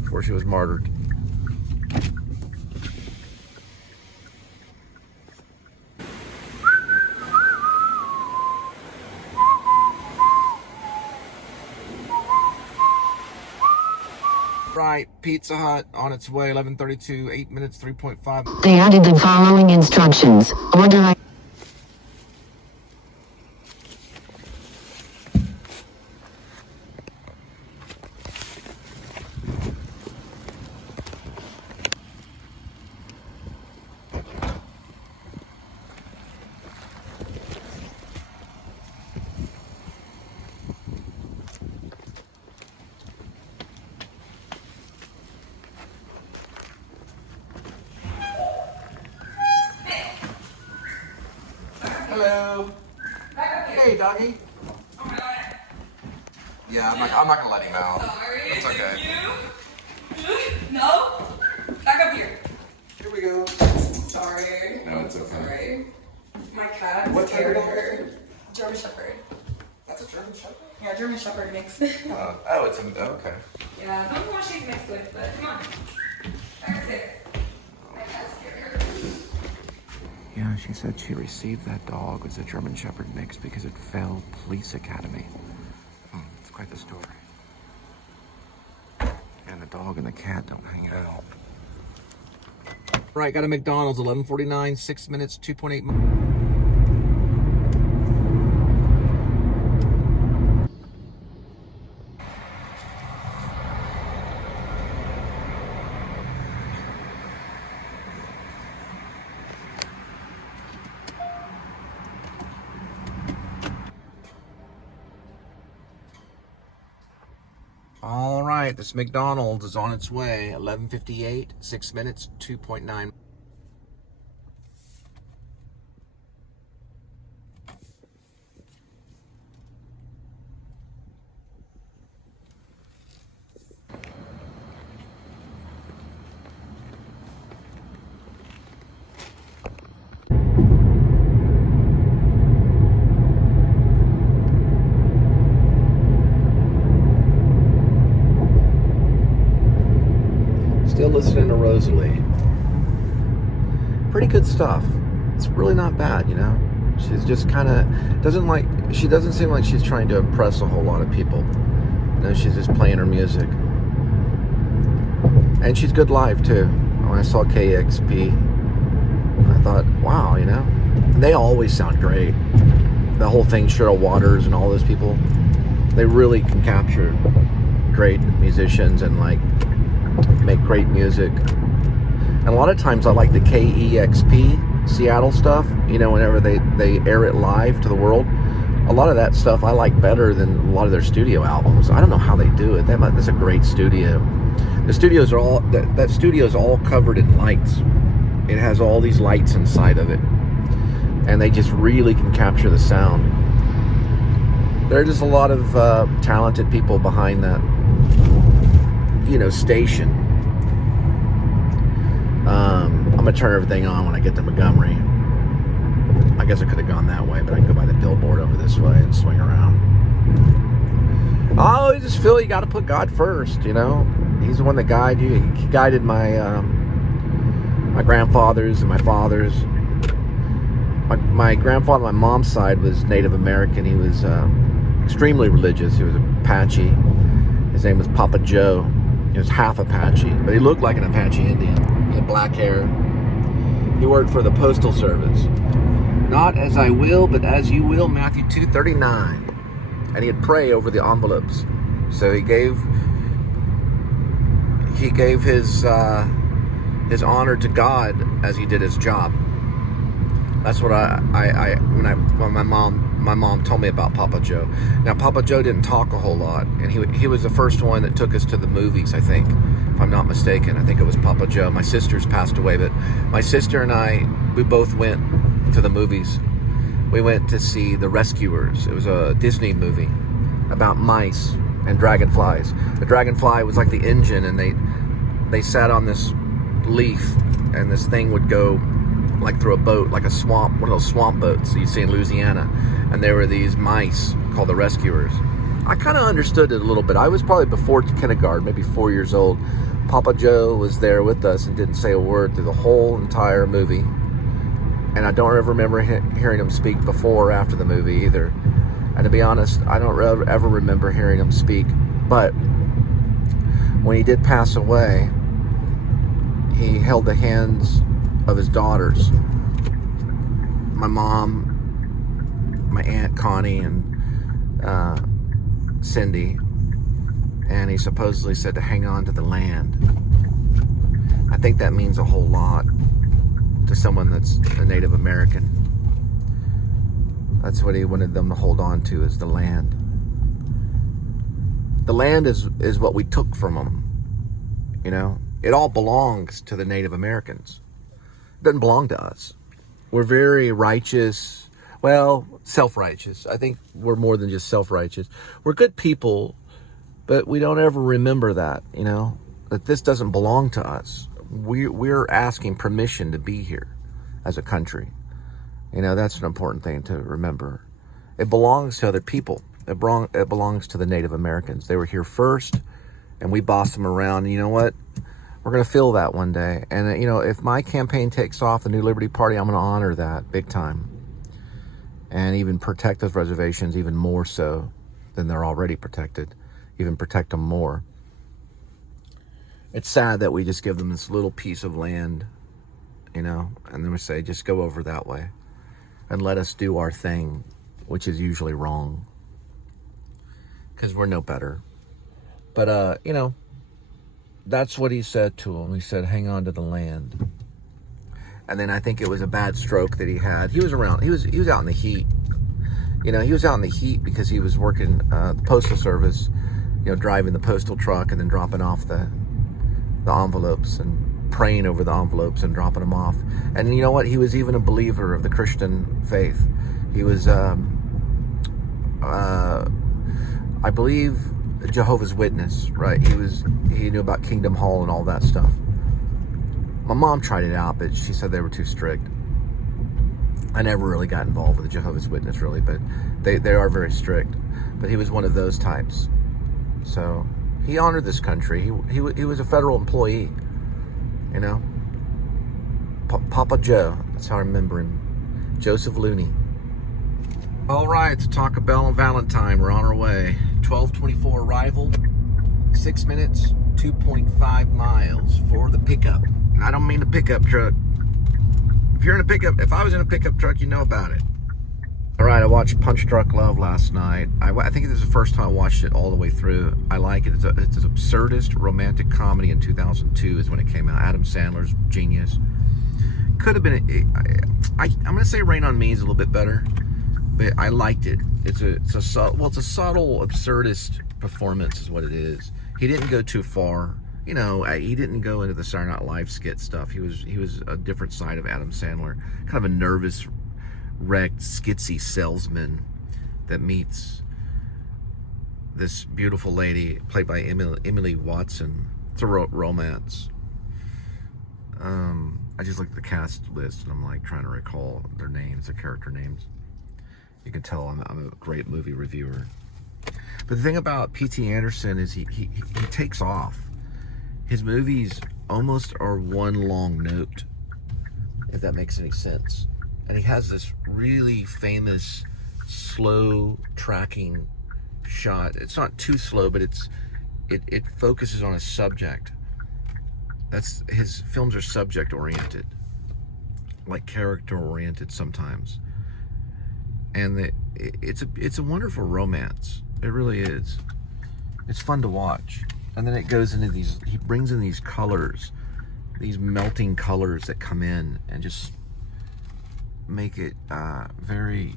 before she was martyred. Right, Pizza Hut on its way, 11:32, 8 minutes, 3.5. They added the following instructions. Order. Hello. Hey, doggy. Yeah, I'm not gonna let him out. Sorry. It's okay. You? No? Back up here. Here we go. Sorry. No, it's okay. Sorry. My cat. What type of dog? German Shepherd. That's a German Shepherd? Yeah, German Shepherd mix. Oh, it's okay. Yeah, don't know what she's mixed with, but come on. Back there. My cat's scared. Yeah, she said she received that dog as a German Shepherd mix because it failed police academy. It's quite the story. And the dog and the cat don't hang out. Right, got a McDonald's, 11:49, 6 minutes, 2.8. All right, this McDonald's is on its way. 11:58, 6 minutes, 2.9. Still listening to Rosalie. Pretty good stuff. It's really not bad, you know. She's just kind of she doesn't seem like she's trying to impress a whole lot of people. You know, she's just playing her music. And she's good live too. When I saw KXP, I thought, wow, you know. And they always sound great. The whole thing, Cheryl Waters and all those people, they really can capture great musicians and like make great music. And a lot of times I like the KEXP Seattle stuff, you know, whenever they air it live to the world. A lot of that stuff I like better than a lot of their studio albums. I don't know how they do it. That's a great studio. The studios are all, that studio is all covered in lights. It has all these lights inside of it. And they just really can capture the sound. There are just a lot of talented people behind that, you know, station. I'm gonna turn everything on when I get to Montgomery. I guess I could have gone that way, but I can go by the billboard over this way and swing around. I always just feel you got to put God first, you know. He's the one that guided you. He guided my my grandfathers and my fathers. My grandfather on my mom's side was Native American. He was extremely religious. He was Apache. His name was Papa Joe. He was half Apache, but he looked like an Apache Indian. He had black hair. He worked for the Postal Service. Not as I will, but as you will, Matthew 2:39. And he'd pray over the envelopes. So he gave his honor to God as he did his job. That's what when my mom told me about Papa Joe. Now Papa Joe didn't talk a whole lot, and he was the first one that took us to the movies, I think, if I'm not mistaken. I think it was Papa Joe. My sister's passed away, but my sister and I, we both went to the movies. We went to see The Rescuers. It was a Disney movie about mice and dragonflies. The dragonfly was like the engine, and they sat on this leaf, and this thing would go like through a boat, like a swamp, one of those swamp boats you see in Louisiana. And there were these mice called the Rescuers. I kind of understood it a little bit. I was probably before kindergarten, maybe 4 years old. Papa Joe was there with us and didn't say a word through the whole entire movie. And I don't ever remember hearing him speak before or after the movie either. And to be honest, I don't ever remember hearing him speak. But when he did pass away, he held the hands of his daughters, my mom, my aunt Connie, and Cindy, and he supposedly said to hang on to the land. I think that means a whole lot to someone that's a Native American. That's what he wanted them to hold on to, is the land. The land is what we took from them. You know, it all belongs to the Native Americans. It doesn't belong to us. We're very righteous, well, self-righteous. I think we're more than just self-righteous. We're good people, but we don't ever remember that, you know, that this doesn't belong to us. We're asking permission to be here as a country. You know, that's an important thing to remember. It belongs to other people. It belongs to the Native Americans. They were here first, and we bossed them around. And you know what? We're going to feel that one day. And, you know, if my campaign takes off, the New Liberty Party, I'm going to honor that big time. And even protect those reservations even more so than they're already protected. Even protect them more. It's sad that we just give them this little piece of land, you know, and then we say, just go over that way and let us do our thing, which is usually wrong because we're no better. But, you know, that's what he said to him. He said, hang on to the land. And then I think it was a bad stroke that he had. He was around, he was out in the heat. You know, he was out in the heat because he was working the Postal Service, you know, driving the postal truck and then dropping off the envelopes and praying over the envelopes and dropping them off. And you know what? He was even a believer of the Christian faith. He was, I believe, a Jehovah's Witness, right? He knew about Kingdom Hall and all that stuff. My mom tried it out, but she said they were too strict. I never really got involved with the Jehovah's Witness, really, but they are very strict. But he was one of those types. So he honored this country. He was a federal employee, you know. Papa Joe, that's how I remember him. Joseph Looney. All right, to Taco Bell and Valentine, we're on our way. 12:24 arrival, 6 minutes, 2.5 miles for the pickup. And I don't mean the pickup truck. If I was in a pickup truck, you know about it. All right, I watched Punch Drunk Love last night. I think this is the first time I watched it all the way through. I like it. It's an absurdist romantic comedy in 2002 is when it came out. Adam Sandler's genius. Could have been, I'm going to say Rain on Me is a little bit better, but I liked it. It's a subtle absurdist performance is what it is. He didn't go too far. You know, he didn't go into the Saturday Night Live skit stuff. He was a different side of Adam Sandler. Kind of a nervous, wrecked, skitsy salesman that meets this beautiful lady played by Emily Watson. It's a romance. I just looked at the cast list and I'm like trying to recall their names, their character names. You can tell I'm a great movie reviewer. But the thing about P.T. Anderson is he takes off. His movies almost are one long note, if that makes any sense. And he has this really famous slow tracking shot. It's not too slow, but it focuses on a subject. His films are subject oriented, like character oriented sometimes. And it's a wonderful romance. It really is. It's fun to watch. And then it goes into he brings in these colors, these melting colors that come in and just make it very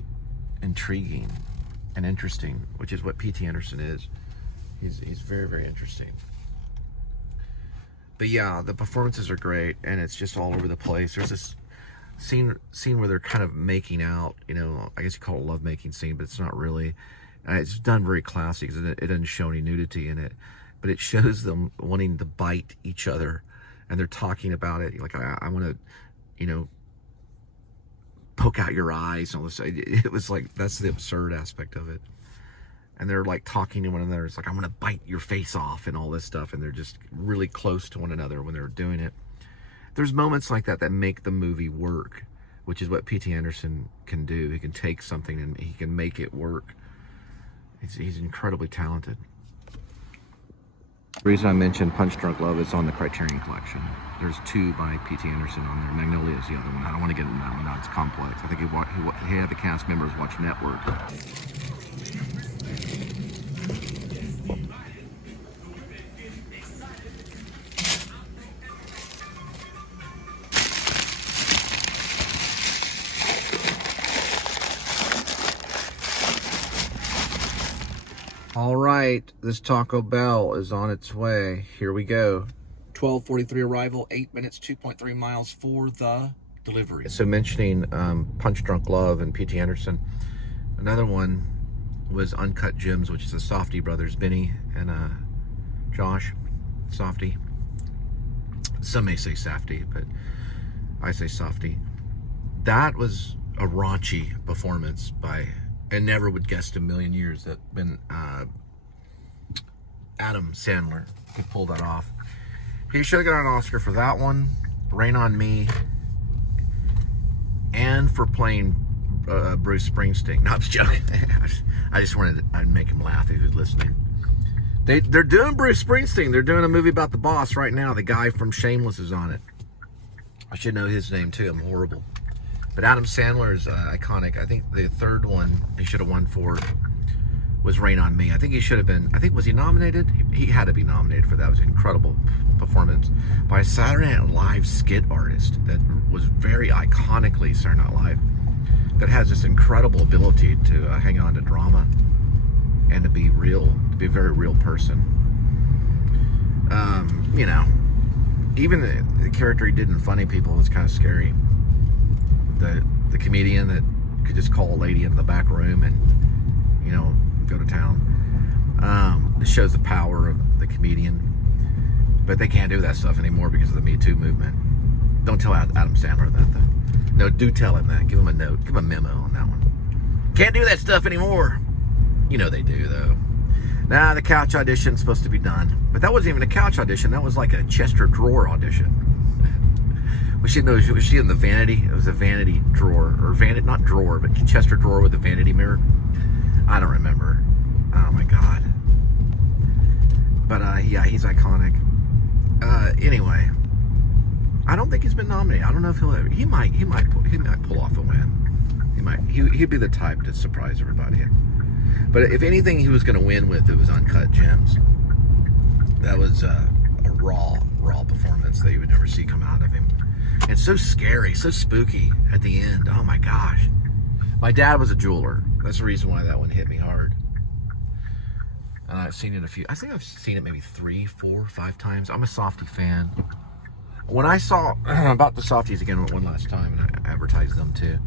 intriguing and interesting, which is what P.T. Anderson is. He's very, very interesting. But yeah, the performances are great, and it's just all over the place. There's this scene where they're kind of making out, you know, I guess you call it a lovemaking scene, but it's not really. And it's done very classy because it doesn't show any nudity in it. But it shows them wanting to bite each other, and they're talking about it. Like, I want to, you know, poke out your eyes and all this. It was like, that's the absurd aspect of it. And they're like talking to one another. It's like, I'm going to bite your face off and all this stuff. And they're just really close to one another when they're doing it. There's moments like that make the movie work, which is what P.T. Anderson can do. He can take something and he can make it work. He's incredibly talented. The reason I mentioned Punch Drunk Love is on the Criterion Collection. There's 2 by P.T. Anderson on there. Magnolia is the other one. I don't want to get into that one. Now it's complex. I think he had the cast members watch Network. All right, this Taco Bell is on its way. Here we go. 12:43 arrival, 8 minutes, 2.3 miles for the delivery. So mentioning Punch Drunk Love and P.T. Anderson, another one was Uncut Gems, which is the Softy brothers, Benny and Josh Softy. Some may say Safty, but I say Softy. That was a raunchy performance by, and never would guess in a million years that when Adam Sandler could pull that off. He should have got an Oscar for that one, Rain on Me, and for playing Bruce Springsteen. No, I'm just joking. I just wanted to make him laugh if he was listening. They're doing Bruce Springsteen. They're doing a movie about the boss right now. The guy from Shameless is on it. I should know his name too. I'm horrible. But Adam Sandler is iconic. I think the third one he should have won for was Rain on Me. I think he should have been. I think, was he nominated? He had to be nominated for that. It was an incredible performance by a Saturday Night Live skit artist that was very iconically Saturday Night Live, that has this incredible ability to hang on to drama and to be real, to be a very real person. You know, even the character he did in Funny People was kind of scary. The comedian that could just call a lady in the back room and, you know, go to town. It shows the power of the comedian. But they can't do that stuff anymore because of the Me Too movement. Don't tell Adam Sandler that, though. No, do tell him that. Give him a note. Give him a memo on that one. Can't do that stuff anymore. You know they do, though. Nah, the couch audition's supposed to be done. But that wasn't even a couch audition. That was like a Chester drawer audition. Was she in the vanity? It was a vanity drawer. Or not drawer, but Chester drawer with a vanity mirror. I don't remember. Oh, my God. But, yeah, he's iconic. Anyway, I don't think he's been nominated. I don't know if he'll ever. He might pull off a win. He'd be the type to surprise everybody. But if anything, he was going to win with, it was Uncut Gems. That was a raw performance that you would never see come out of him. And so scary, so spooky at the end. Oh my gosh! My dad was a jeweler. That's the reason why that one hit me hard. I've seen it I think I've seen it maybe 3, 4, 5 times. I'm a Softy fan. When I saw, about the Softies again one last time, and I advertised them too.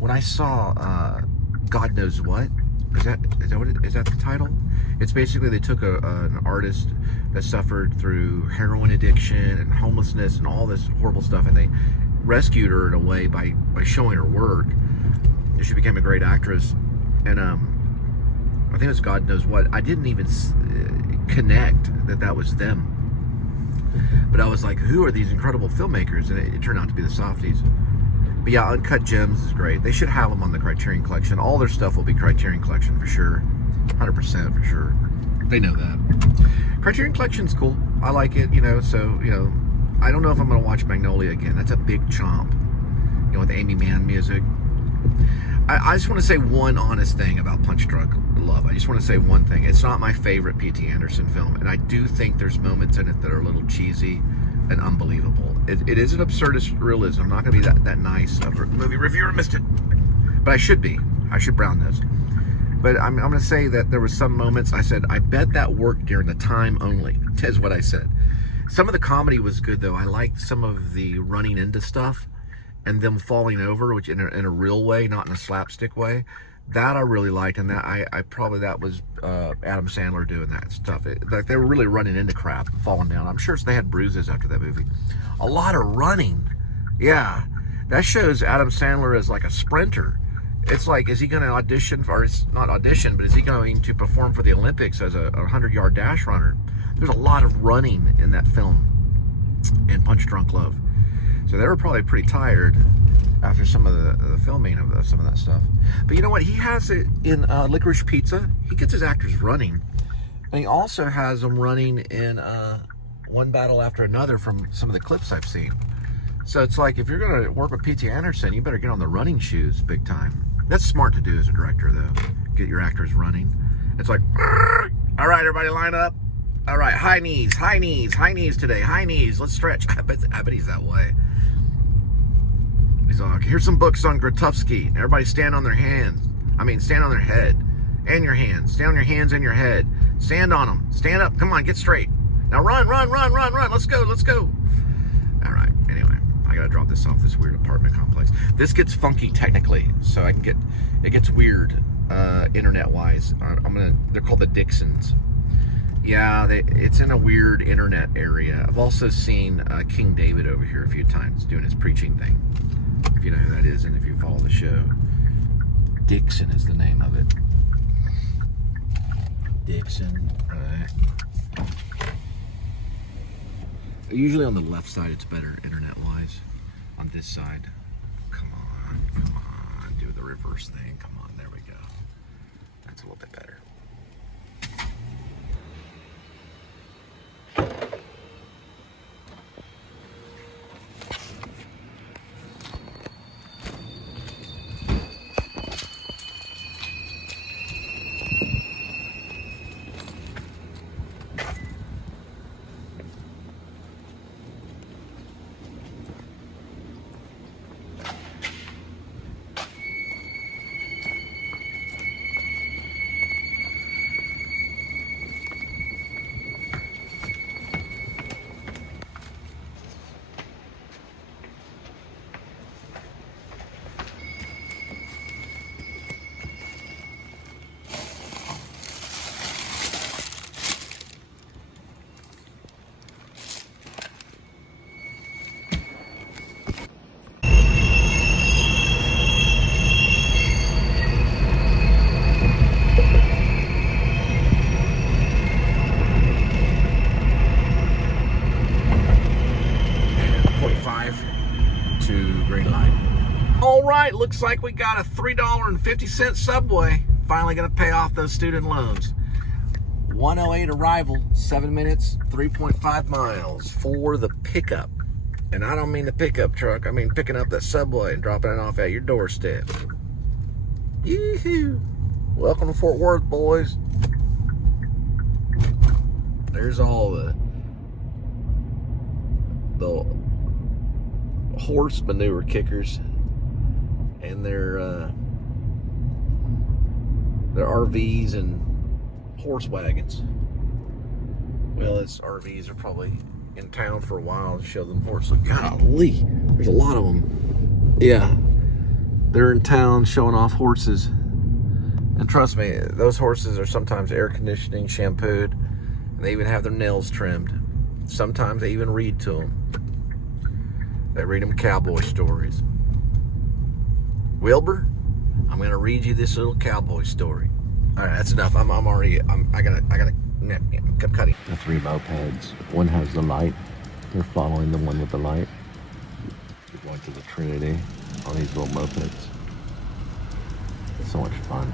When I saw God Knows What, is that the title? It's basically they took an artist that suffered through heroin addiction and homelessness and all this horrible stuff, and they rescued her in a way by showing her work. And she became a great actress. And I think it was God Knows What. I didn't even connect that was them. But I was like, who are these incredible filmmakers? And it turned out to be the Softies. But yeah, Uncut Gems is great. They should have them on the Criterion Collection. All their stuff will be Criterion Collection for sure. 100% for sure. They know that. Criterion Collection's cool. I like it, you know, so, you know, I don't know if I'm going to watch Magnolia again. That's a big chomp, you know, with the Amy Mann music. I just want to say one honest thing about Punch Drunk Love. I just want to say one thing. It's not my favorite P.T. Anderson film, and I do think there's moments in it that are a little cheesy and unbelievable. It is an absurdist realism. I'm not going to be that nice of a movie reviewer, missed it. But I should be. I should brown nose. But I'm going to say that there were some moments I said, I bet that worked during the time only, is what I said. Some of the comedy was good, though. I liked some of the running into stuff and them falling over, which in a real way, not in a slapstick way. That I really liked, and that that was Adam Sandler doing that stuff. Like they were really running into crap, falling down. I'm sure they had bruises after that movie. A lot of running. Yeah, that shows Adam Sandler as like a sprinter. It's like, is he going to audition for, or it's not audition, but is he going to perform for the Olympics as a 100-yard dash runner? There's a lot of running in that film, in Punch Drunk Love. So they were probably pretty tired after some of the filming of some of that stuff. But you know what? He has it in Licorice Pizza. He gets his actors running. And he also has them running in one battle after another from some of the clips I've seen. So it's like, if you're going to work with P.T. Anderson, you better get on the running shoes big time. That's smart to do as a director, though. Get your actors running. It's like, all right, everybody line up. All right, high knees today, high knees. Let's stretch. I bet he's that way. He's like, here's some books on Grotowski. Everybody stand on their hands. Stand on their head and your hands. Stand on your hands and your head. Stand on them. Stand up. Come on, get straight. Now run. Let's go. All right, anyway, I gotta drop this off this weird apartment complex. This gets funky technically, so it gets weird internet-wise. They're called the Dixons. Yeah, it's in a weird internet area. I've also seen King David over here a few times doing his preaching thing. If you know who that is, and if you follow the show. Dixon is the name of it. Dixon, right. Usually on the left side it's better internet-wise. On this side, come on, do the reverse thing. Come on, there we go. That's a little bit better. All right, looks like we got a $3.50 subway. Finally gonna pay off those student loans. 1:08 arrival, 7 minutes, 3.5 miles for the pickup. And I don't mean the pickup truck, I mean picking up that subway and dropping it off at your doorstep. Yoo-hoo! Welcome to Fort Worth, boys. There's all the horse manure kickers and their RVs and horse wagons. Well, it's RVs are probably in town for a while to show them horses. Golly, there's a lot of them. Yeah, they're in town showing off horses. And trust me, those horses are sometimes air conditioning, shampooed, and they even have their nails trimmed. Sometimes they even read to them. They read them cowboy stories. Wilbur, I'm gonna read you this little cowboy story. All right, that's enough. I gotta keep cutting. The three mopeds. One has the light. They're following the one with the light. We're going to the Trinity on these little mopeds. It's so much fun.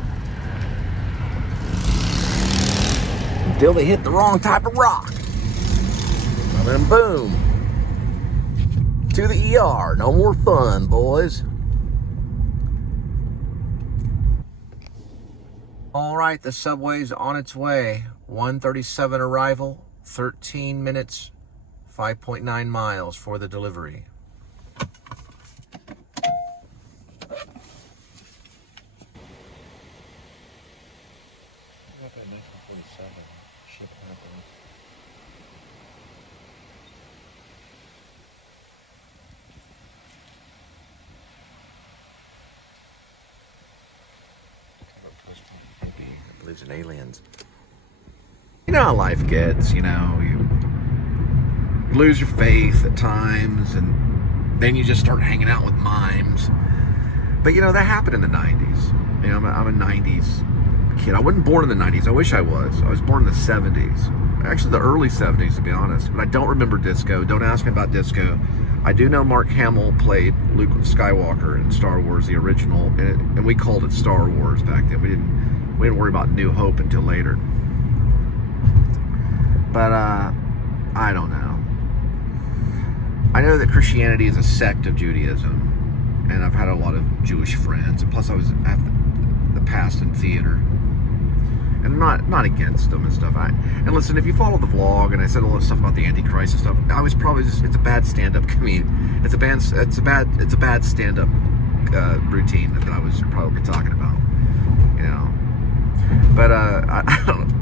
Until they hit the wrong type of rock. And then boom. To the ER. No more fun, boys. All right, the subway's on its way. 1:37 arrival, 13 minutes, 5.9 miles for the delivery. Believes in aliens. You know how life gets, you know, you lose your faith at times and then you just start hanging out with mimes. But you know, that happened in the 90s. You know, I'm a 90s kid. I wasn't born in the 90s. I wish I was. I was born in the 70s. Actually, the early 70s, to be honest. But I don't remember disco. Don't ask me about disco. I do know Mark Hamill played Luke Skywalker in Star Wars, the original, and we called it Star Wars back then. We didn't worry about New Hope until later. But I don't know. I know that Christianity is a sect of Judaism, and I've had a lot of Jewish friends, and plus I was at the past in theater, and I'm not against them and stuff. And listen, if you follow the vlog, and I said a lot of stuff about the Antichrist and stuff, I was probably just, it's a bad stand-up comedian. It's a bad stand-up routine that I was probably talking about, you know. But I don't know.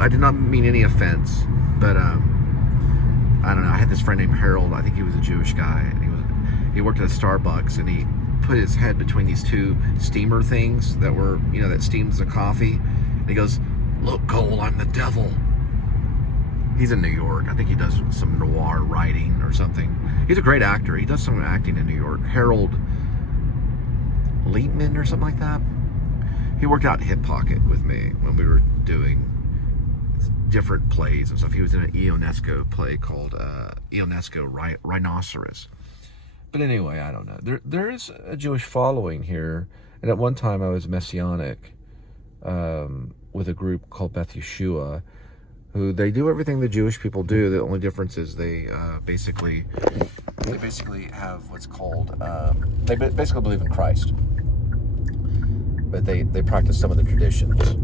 I did not mean any offense, but I don't know. I had this friend named Harold. I think he was a Jewish guy, and he worked at a Starbucks, and he put his head between these two steamer things that were, you know, that steams the coffee. And he goes, "Look, Cole, I'm the devil." He's in New York. I think he does some noir writing or something. He's a great actor. He does some acting in New York. Harold Leitman or something like that. He worked out Hip Pocket with me when we were doing different plays and stuff. He was in an Ionesco play called Ionesco Rhinoceros. But anyway, I don't know. There is a Jewish following here, and at one time I was Messianic with a group called Beth Yeshua, who they do everything the Jewish people do. The only difference is they basically have what's called they basically believe in Christ, but they practice some of the traditions.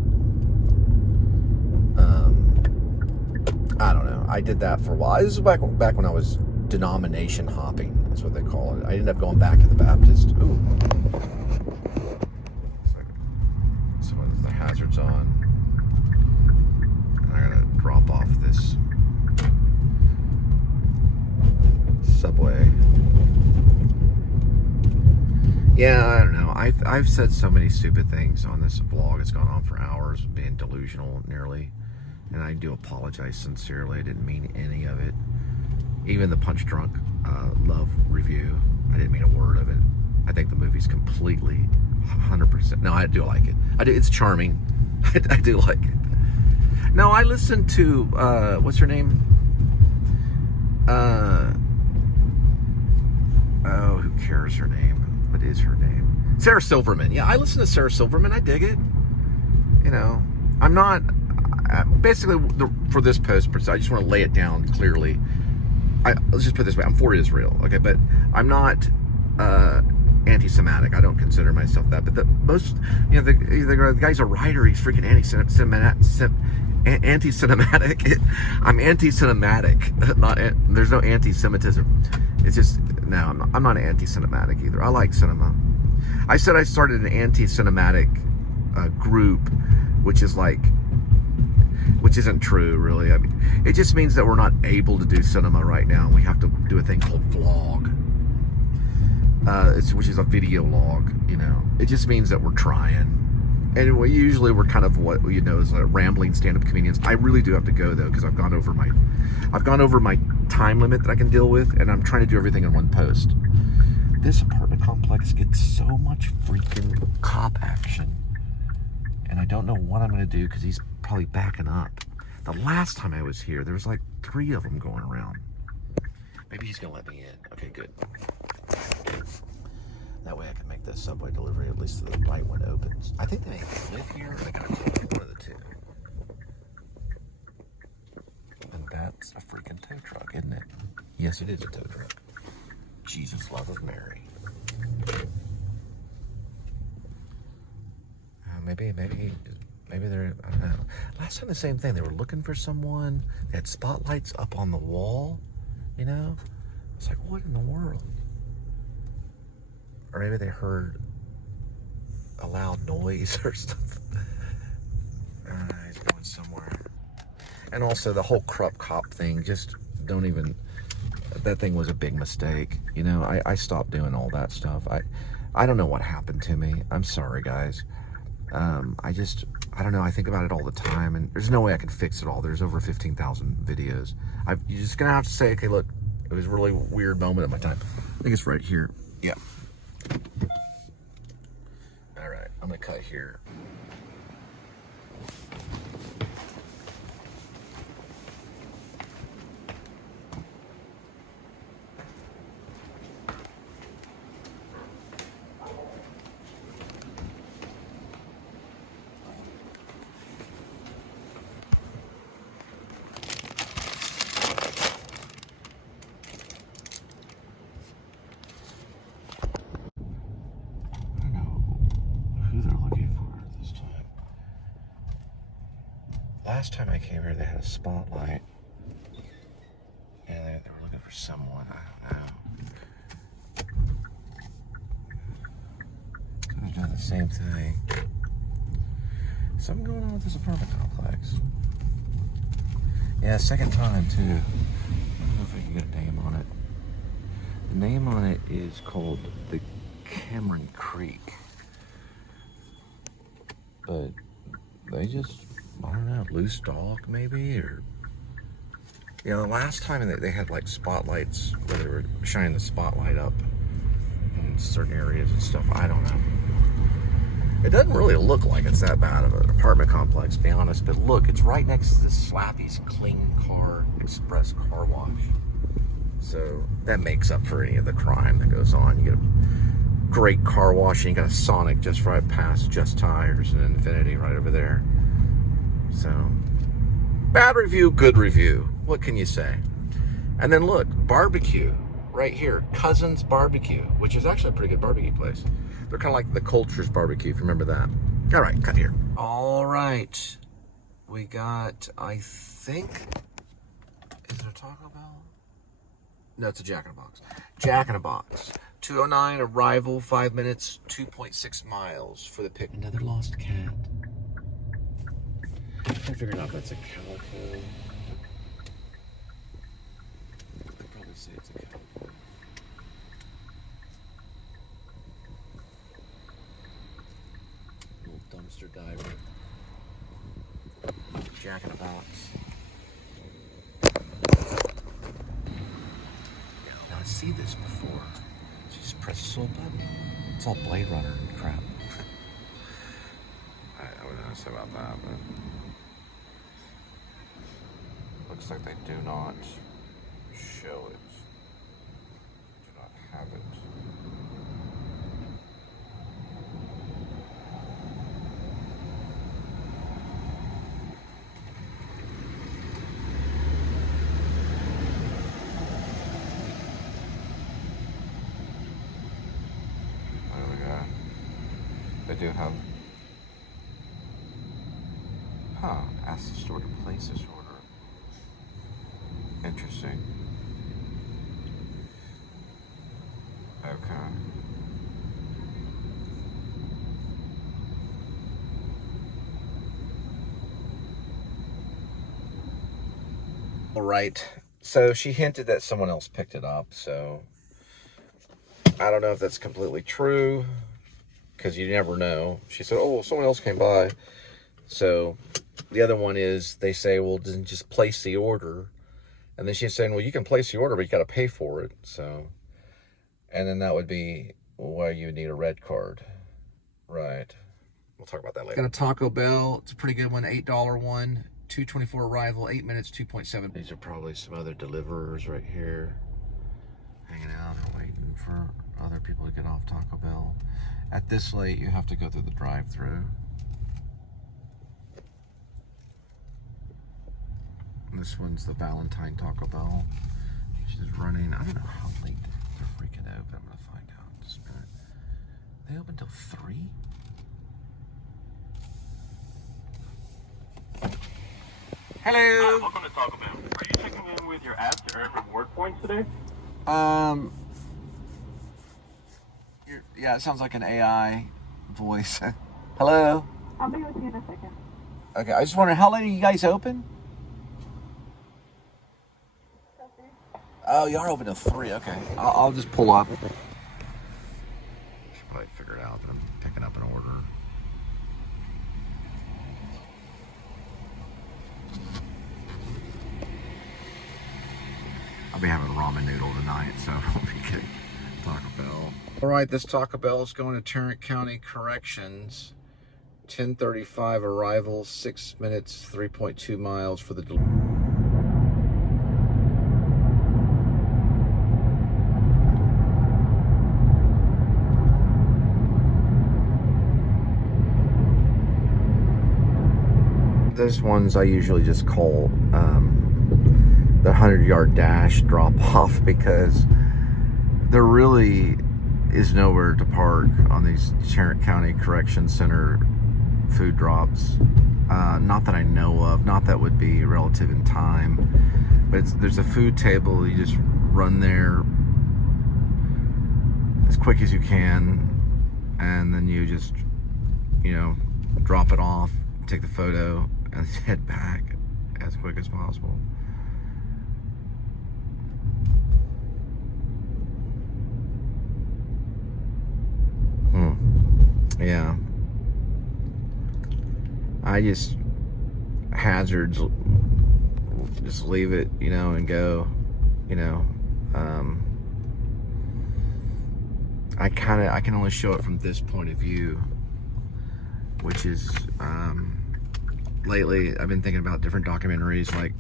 I don't know. I did that for a while. This was back when I was denomination hopping. That's what they call it. I ended up going back to the Baptist. Ooh. Looks like some of the hazards on. And I gotta drop off this subway. Yeah, I don't know. I've said so many stupid things on this vlog. It's gone on for hours, being delusional nearly. And I do apologize sincerely. I didn't mean any of it. Even the Punch Drunk Love review, I didn't mean a word of it. I think the movie's completely 100%. No, I do like it. I do. It's charming. I do like it. No, I listened to what's her name? Oh, who cares her name? What is her name? Sarah Silverman. Yeah, I listen to Sarah Silverman. I dig it. You know, I'm not. Basically, for this post, I just want to lay it down clearly. Let's just put it this way: I'm for Israel, okay, but I'm not anti-Semitic. I don't consider myself that. But the most, you know, the guy's a writer. He's freaking anti-Semitic. I'm anti-Semitic. There's no anti-Semitism. It's just no. I'm not anti-Semitic either. I like cinema. I said I started an anti-Semitic group, which isn't true, really. I mean, it just means that we're not able to do cinema right now. We have to do a thing called vlog, which is a video log, you know. It just means that we're trying. And we're kind of what you know as rambling stand-up comedians. I really do have to go though, because I've gone over my time limit that I can deal with, and I'm trying to do everything in one post. This apartment complex gets so much freaking cop action, and I don't know what I'm going to do because he's probably backing up. The last time I was here, there was like 3 of them going around. Maybe he's gonna let me in. Okay, good. That way I can make the subway delivery at least to the right when it opens. I think they live here. I gotta call one of the two. And that's a freaking tow truck, isn't it? Yes, it is a tow truck. Jesus, love of Mary. Maybe they're, I don't know. Last time the same thing. They were looking for someone. They had spotlights up on the wall, you know? It's like, what in the world? Or maybe they heard a loud noise or something. He's going somewhere. And also the whole corrupt cop thing, just don't even, that thing was a big mistake. You know, I stopped doing all that stuff. I don't know what happened to me. I'm sorry, guys. I don't know. I think about it all the time, and there's no way I can fix it all. There's over 15,000 videos. You're just gonna have to say, okay, look, it was a really weird moment of my time. I think it's right here. Yeah. All right, I'm gonna cut here. Last time I came here, they had a spotlight. Yeah, they were looking for someone. I don't know. Could have done the same thing. Something going on with this apartment complex. Yeah, second time too. I don't know if I can get a name on it. The name on it is called the Cameron Creek. But they just, I don't know, loose dog maybe, or you know, the last time they had like spotlights where they were shining the spotlight up in certain areas and stuff. I don't know. It doesn't really look like it's that bad of an apartment complex, to be honest. But look, it's right next to this Slappy's Clean Car Express car wash. So that makes up for any of the crime that goes on. You get a great car wash, and you got a Sonic just right past Just Tires and Infinity right over there. So, bad review, good review. What can you say? And then look, barbecue right here. Cousins Barbecue, which is actually a pretty good barbecue place. They're kind of like the Culture's Barbecue, if you remember that. All right, cut here. All right. We got, I think, is there a Taco Bell? No, it's a Jack in a Box. Jack in a Box. 2:09 arrival, 5 minutes, 2.6 miles for the pick. Another lost cat. I'm figuring out if that's a calico. I'd probably say it's a calico. Little dumpster diver. Jack in a Box. I've seen this before. So you just press the slow button. It's all Blade Runner and crap. I wouldn't know what to say about that, but looks like they do not show it. Do not have it. There we go. They do have. Ask the store to place this order. Interesting. Okay. All right. So she hinted that someone else picked it up. So I don't know if that's completely true, because you never know. She said, "Oh, well, someone else came by." So the other one is they say, "Well, then just place the order." And then she's saying, "Well, you can place the order, but you got to pay for it." So, and then that would be why you would need a red card. Right. We'll talk about that later. Got a Taco Bell. It's a pretty good one. $8 one. 2:24 arrival. 8 minutes. 2.7. These are probably some other deliverers right here, hanging out and waiting for other people to get off Taco Bell. At this late, you have to go through the drive-thru. This one's the Valentine Taco Bell. She's running, I don't know how late they're freaking open. I'm going to find out in just a minute. They open till 3? Hello. Hi, welcome to Taco Bell. Are you checking in with your app to earn reward points today? Yeah, it sounds like an AI voice. Hello. I'll be with you in a second. Okay, I just wondering, how late are you guys open? Oh, you are open till 3. Okay, I'll just pull up. Should probably figure it out that I'm picking up an order. I'll be having ramen noodle tonight, so I'll be getting Taco Bell. All right, this Taco Bell is going to Tarrant County Corrections. 10:35 arrival, 6 minutes, 3.2 miles for the delivery. Those ones I usually just call the 100-yard dash drop off, because there really is nowhere to park on these Tarrant County Correction Center food drops. Not that I know of. Not that would be relative in time. But there's a food table. You just run there as quick as you can, and then you just, drop it off, take the photo, and head back as quick as possible. Yeah. I just hazards, just leave it, and go, I can only show it from this point of view, which is, lately I've been thinking about different documentaries like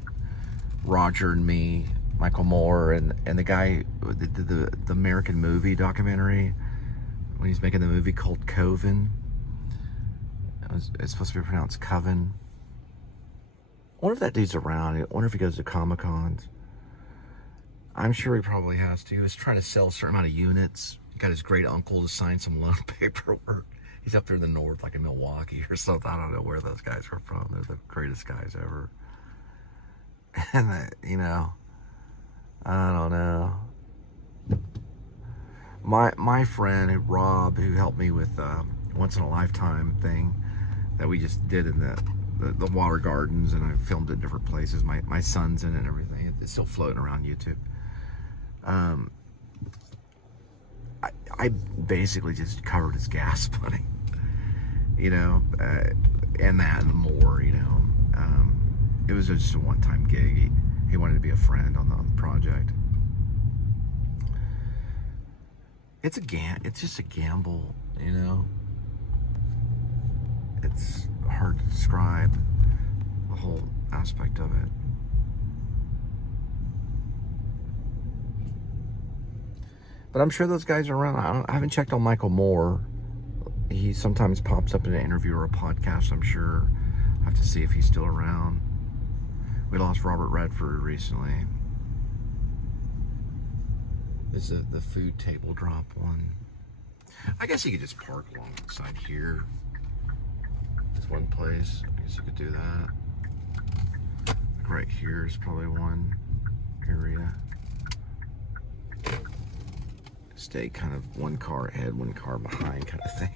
Roger and Me, Michael Moore, and the guy that did the American Movie documentary when he's making the movie called Coven. It's supposed to be pronounced Coven. I wonder if that dude's around. I wonder if he goes to Comic-Cons. I'm sure he probably has to. He was trying to sell a certain amount of units. He got his great uncle to sign some loan paperwork. He's up there in the north, like in Milwaukee or something. I don't know where those guys are from. They're the greatest guys ever. And, I don't know. My friend, Rob, who helped me with Once in a Lifetime thing that we just did in the water gardens, and I filmed it in different places. My son's in it and everything. It's still floating around YouTube. I basically just covered his gas money, and that and more, it was just a one-time gig. He wanted to be a friend on the project. It's just a gamble, It's hard to describe the whole aspect of it. But I'm sure those guys are around. I haven't checked on Michael Moore. He sometimes pops up in an interview or a podcast, I'm sure. I have to see if he's still around. We lost Robert Redford recently. This is the food table drop one. I guess you could just park alongside here. There's one place. I guess you could do that. Like right here is probably one area. Stay kind of one car ahead, one car behind kind of thing.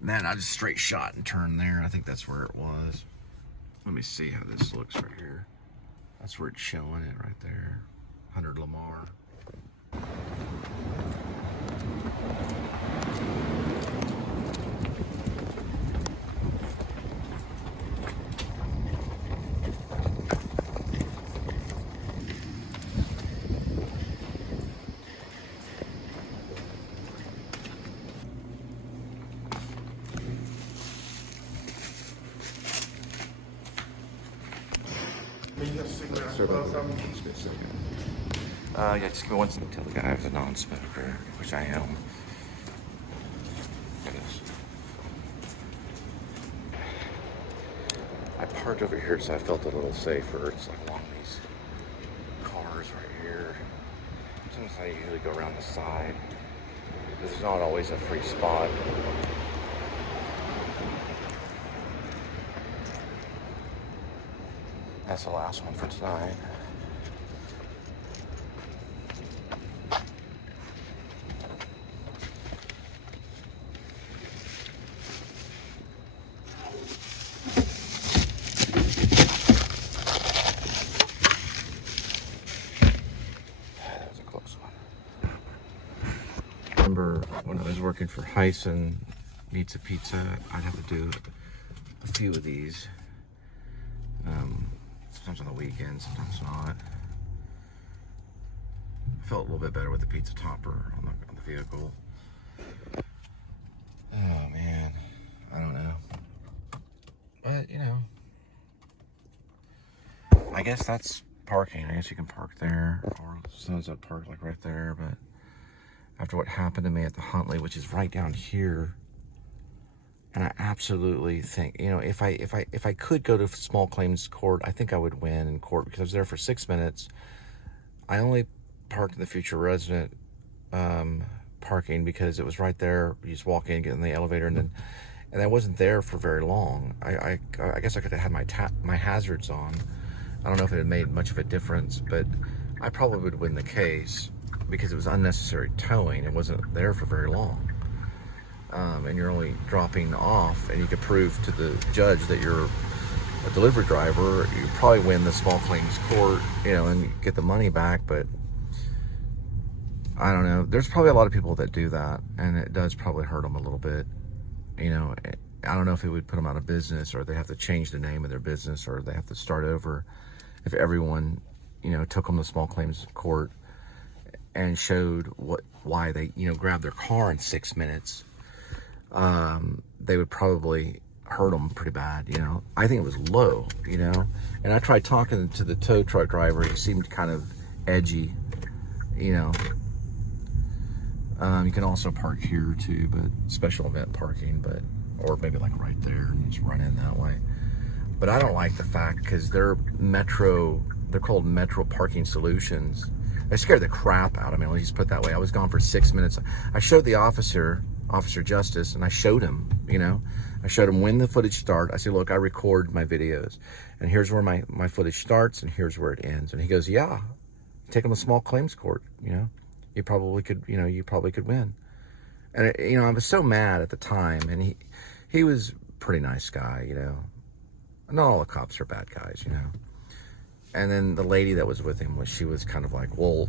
And then I just straight shot and turned there. I think that's where it was. Let me see how this looks right here. That's where it's showing it right there. 100 Lamar. Yeah, just give me one second. Tell the guy I was a non-smoker, which I am. Look at this. I parked over here, so I felt a little safer. It's like along these cars right here. Sometimes I usually go around the side. This is not always a free spot. That's the last one for tonight. Remember when I was working for Hyson Pizza, I'd have to do a few of these. Sometimes on the weekends, sometimes not. I felt a little bit better with the pizza topper on the vehicle. Oh man, I don't know. But I guess that's parking. I guess you can park there, or sometimes I'd park like right there, but after what happened to me at the Huntley, which is right down here, and I absolutely think, if I could go to small claims court, I think I would win in court, because I was there for 6 minutes. I only parked in the future resident parking because it was right there. You just walk in, get in the elevator, and and I wasn't there for very long. I guess I could have had my hazards on. I don't know if it had made much of a difference, but I probably would win the case because it was unnecessary towing. It wasn't there for very long. And you're only dropping off, and you could prove to the judge that you're a delivery driver. You probably win the small claims court, and get the money back. But I don't know. There's probably a lot of people that do that, and it does probably hurt them a little bit. I don't know if it would put them out of business, or they have to change the name of their business, or they have to start over. If everyone, took them to small claims court and showed why they, grabbed their car in 6 minutes, they would probably hurt them pretty bad. I think it was low, and I tried talking to the tow truck driver. He seemed kind of edgy, You can also park here too, but special event parking, or maybe like right there and just run in that way. But I don't like the fact, because they're called Metro Parking Solutions. They scared the crap out of me. Let me just put it that way. I was gone for 6 minutes. I showed the Officer Justice, and I showed him, I showed him when the footage started. I said, look, I record my videos, and here's where my footage starts, and here's where it ends. And he goes, yeah, take him to small claims court, you probably could win. And I was so mad at the time, and he was a pretty nice guy, Not all the cops are bad guys, And then the lady that was with him, she was kind of like, well,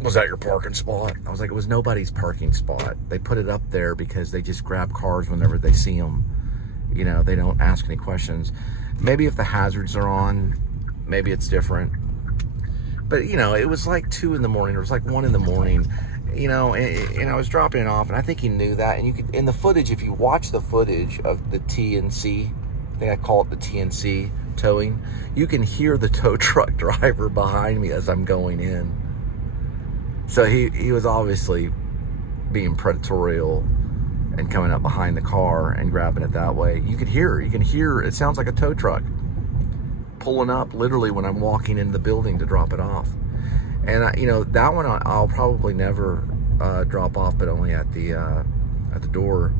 was that your parking spot? I was like, it was nobody's parking spot. They put it up there because they just grab cars whenever they see them. They don't ask any questions. Maybe if the hazards are on, maybe it's different. But, it was like 2 in the morning. It was like 1 in the morning, and I was dropping it off, and I think he knew that. And you could, in the footage, if you watch the footage of the TNC, I think I call it the TNC towing, you can hear the tow truck driver behind me as I'm going in. So he was obviously being predatorial and coming up behind the car and grabbing it that way. You can hear, it sounds like a tow truck pulling up literally when I'm walking into the building to drop it off. And that one I'll probably never drop off, but only at the door.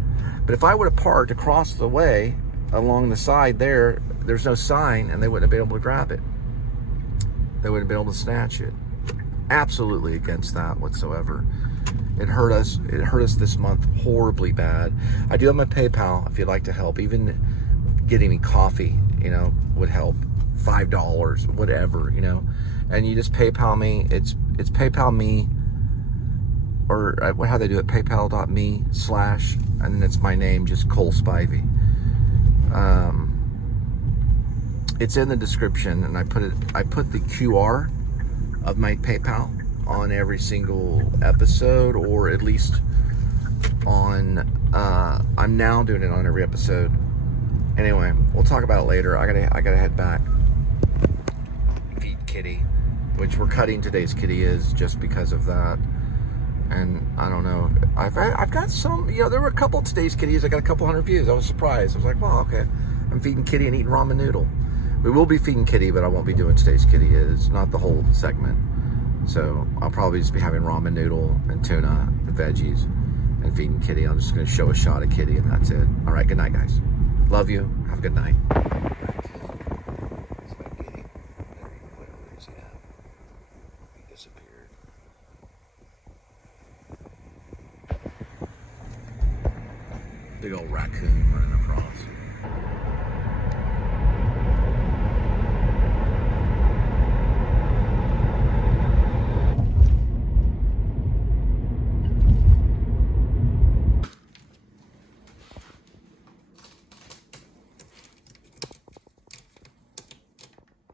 But if I would have parked across the way along the side there's no sign, and they wouldn't have been able to grab it. They wouldn't have been able to snatch it. Absolutely against that whatsoever. It hurt us this month horribly bad. I do have my PayPal if you'd like to help. Even getting me coffee, would help. $5, whatever, and you just PayPal me. It's PayPal me, or how they do it, paypal.me/ and then it's my name, just Cole Spivey. It's in the description, and I put the QR of my PayPal on every single episode, or at least on I'm now doing it on every episode. Anyway, we'll talk about it later. I gotta head back. Feed Kitty, which we're cutting today's kitty is just because of that. And I don't know. I've got some, there were a couple of today's kitties. I got a couple hundred views. I was surprised. I was like, well, okay. I'm feeding Kitty and eating ramen noodle. We will be feeding Kitty, but I won't be doing today's kitty is not the whole segment. So I'll probably just be having ramen noodle and tuna and veggies and feeding Kitty. I'm just going to show a shot of Kitty, and that's it. All right, good night, guys. Love you. Have a good night. Disappeared. Big old raccoon running across.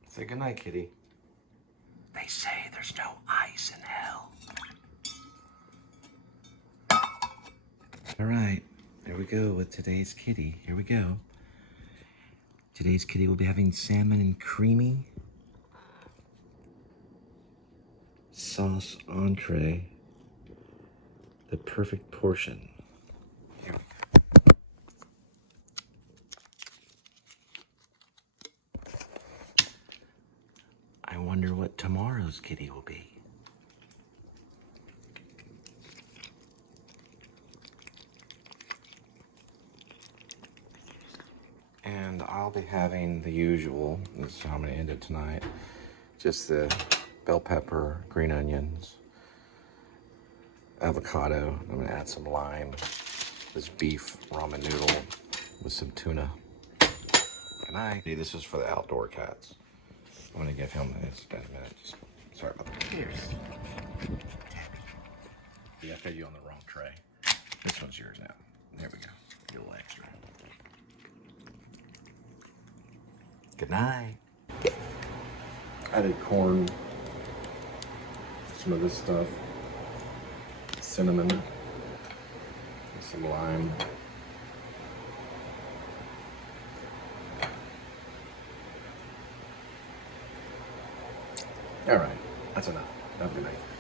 Say goodnight, Kitty. They say there's no ice in hell. All right, there we go with today's kitty. Here we go. Today's kitty will be having salmon and creamy sauce entree. The perfect portion. Here we go. I wonder what tomorrow's kitty will be. I'll be having the usual. This is how I'm gonna end it tonight. Just the bell pepper, green onions, avocado. I'm gonna add some lime. This beef ramen noodle with some tuna. Good night. This is for the outdoor cats. I'm gonna give him this in a minute. Sorry about that. Cheers. Yeah, I fed you on the wrong tray. This one's yours now. There we go. Get a little extra. Good night. Added corn. Some of this stuff. Cinnamon. And some lime. All right, that's enough. Have a good night.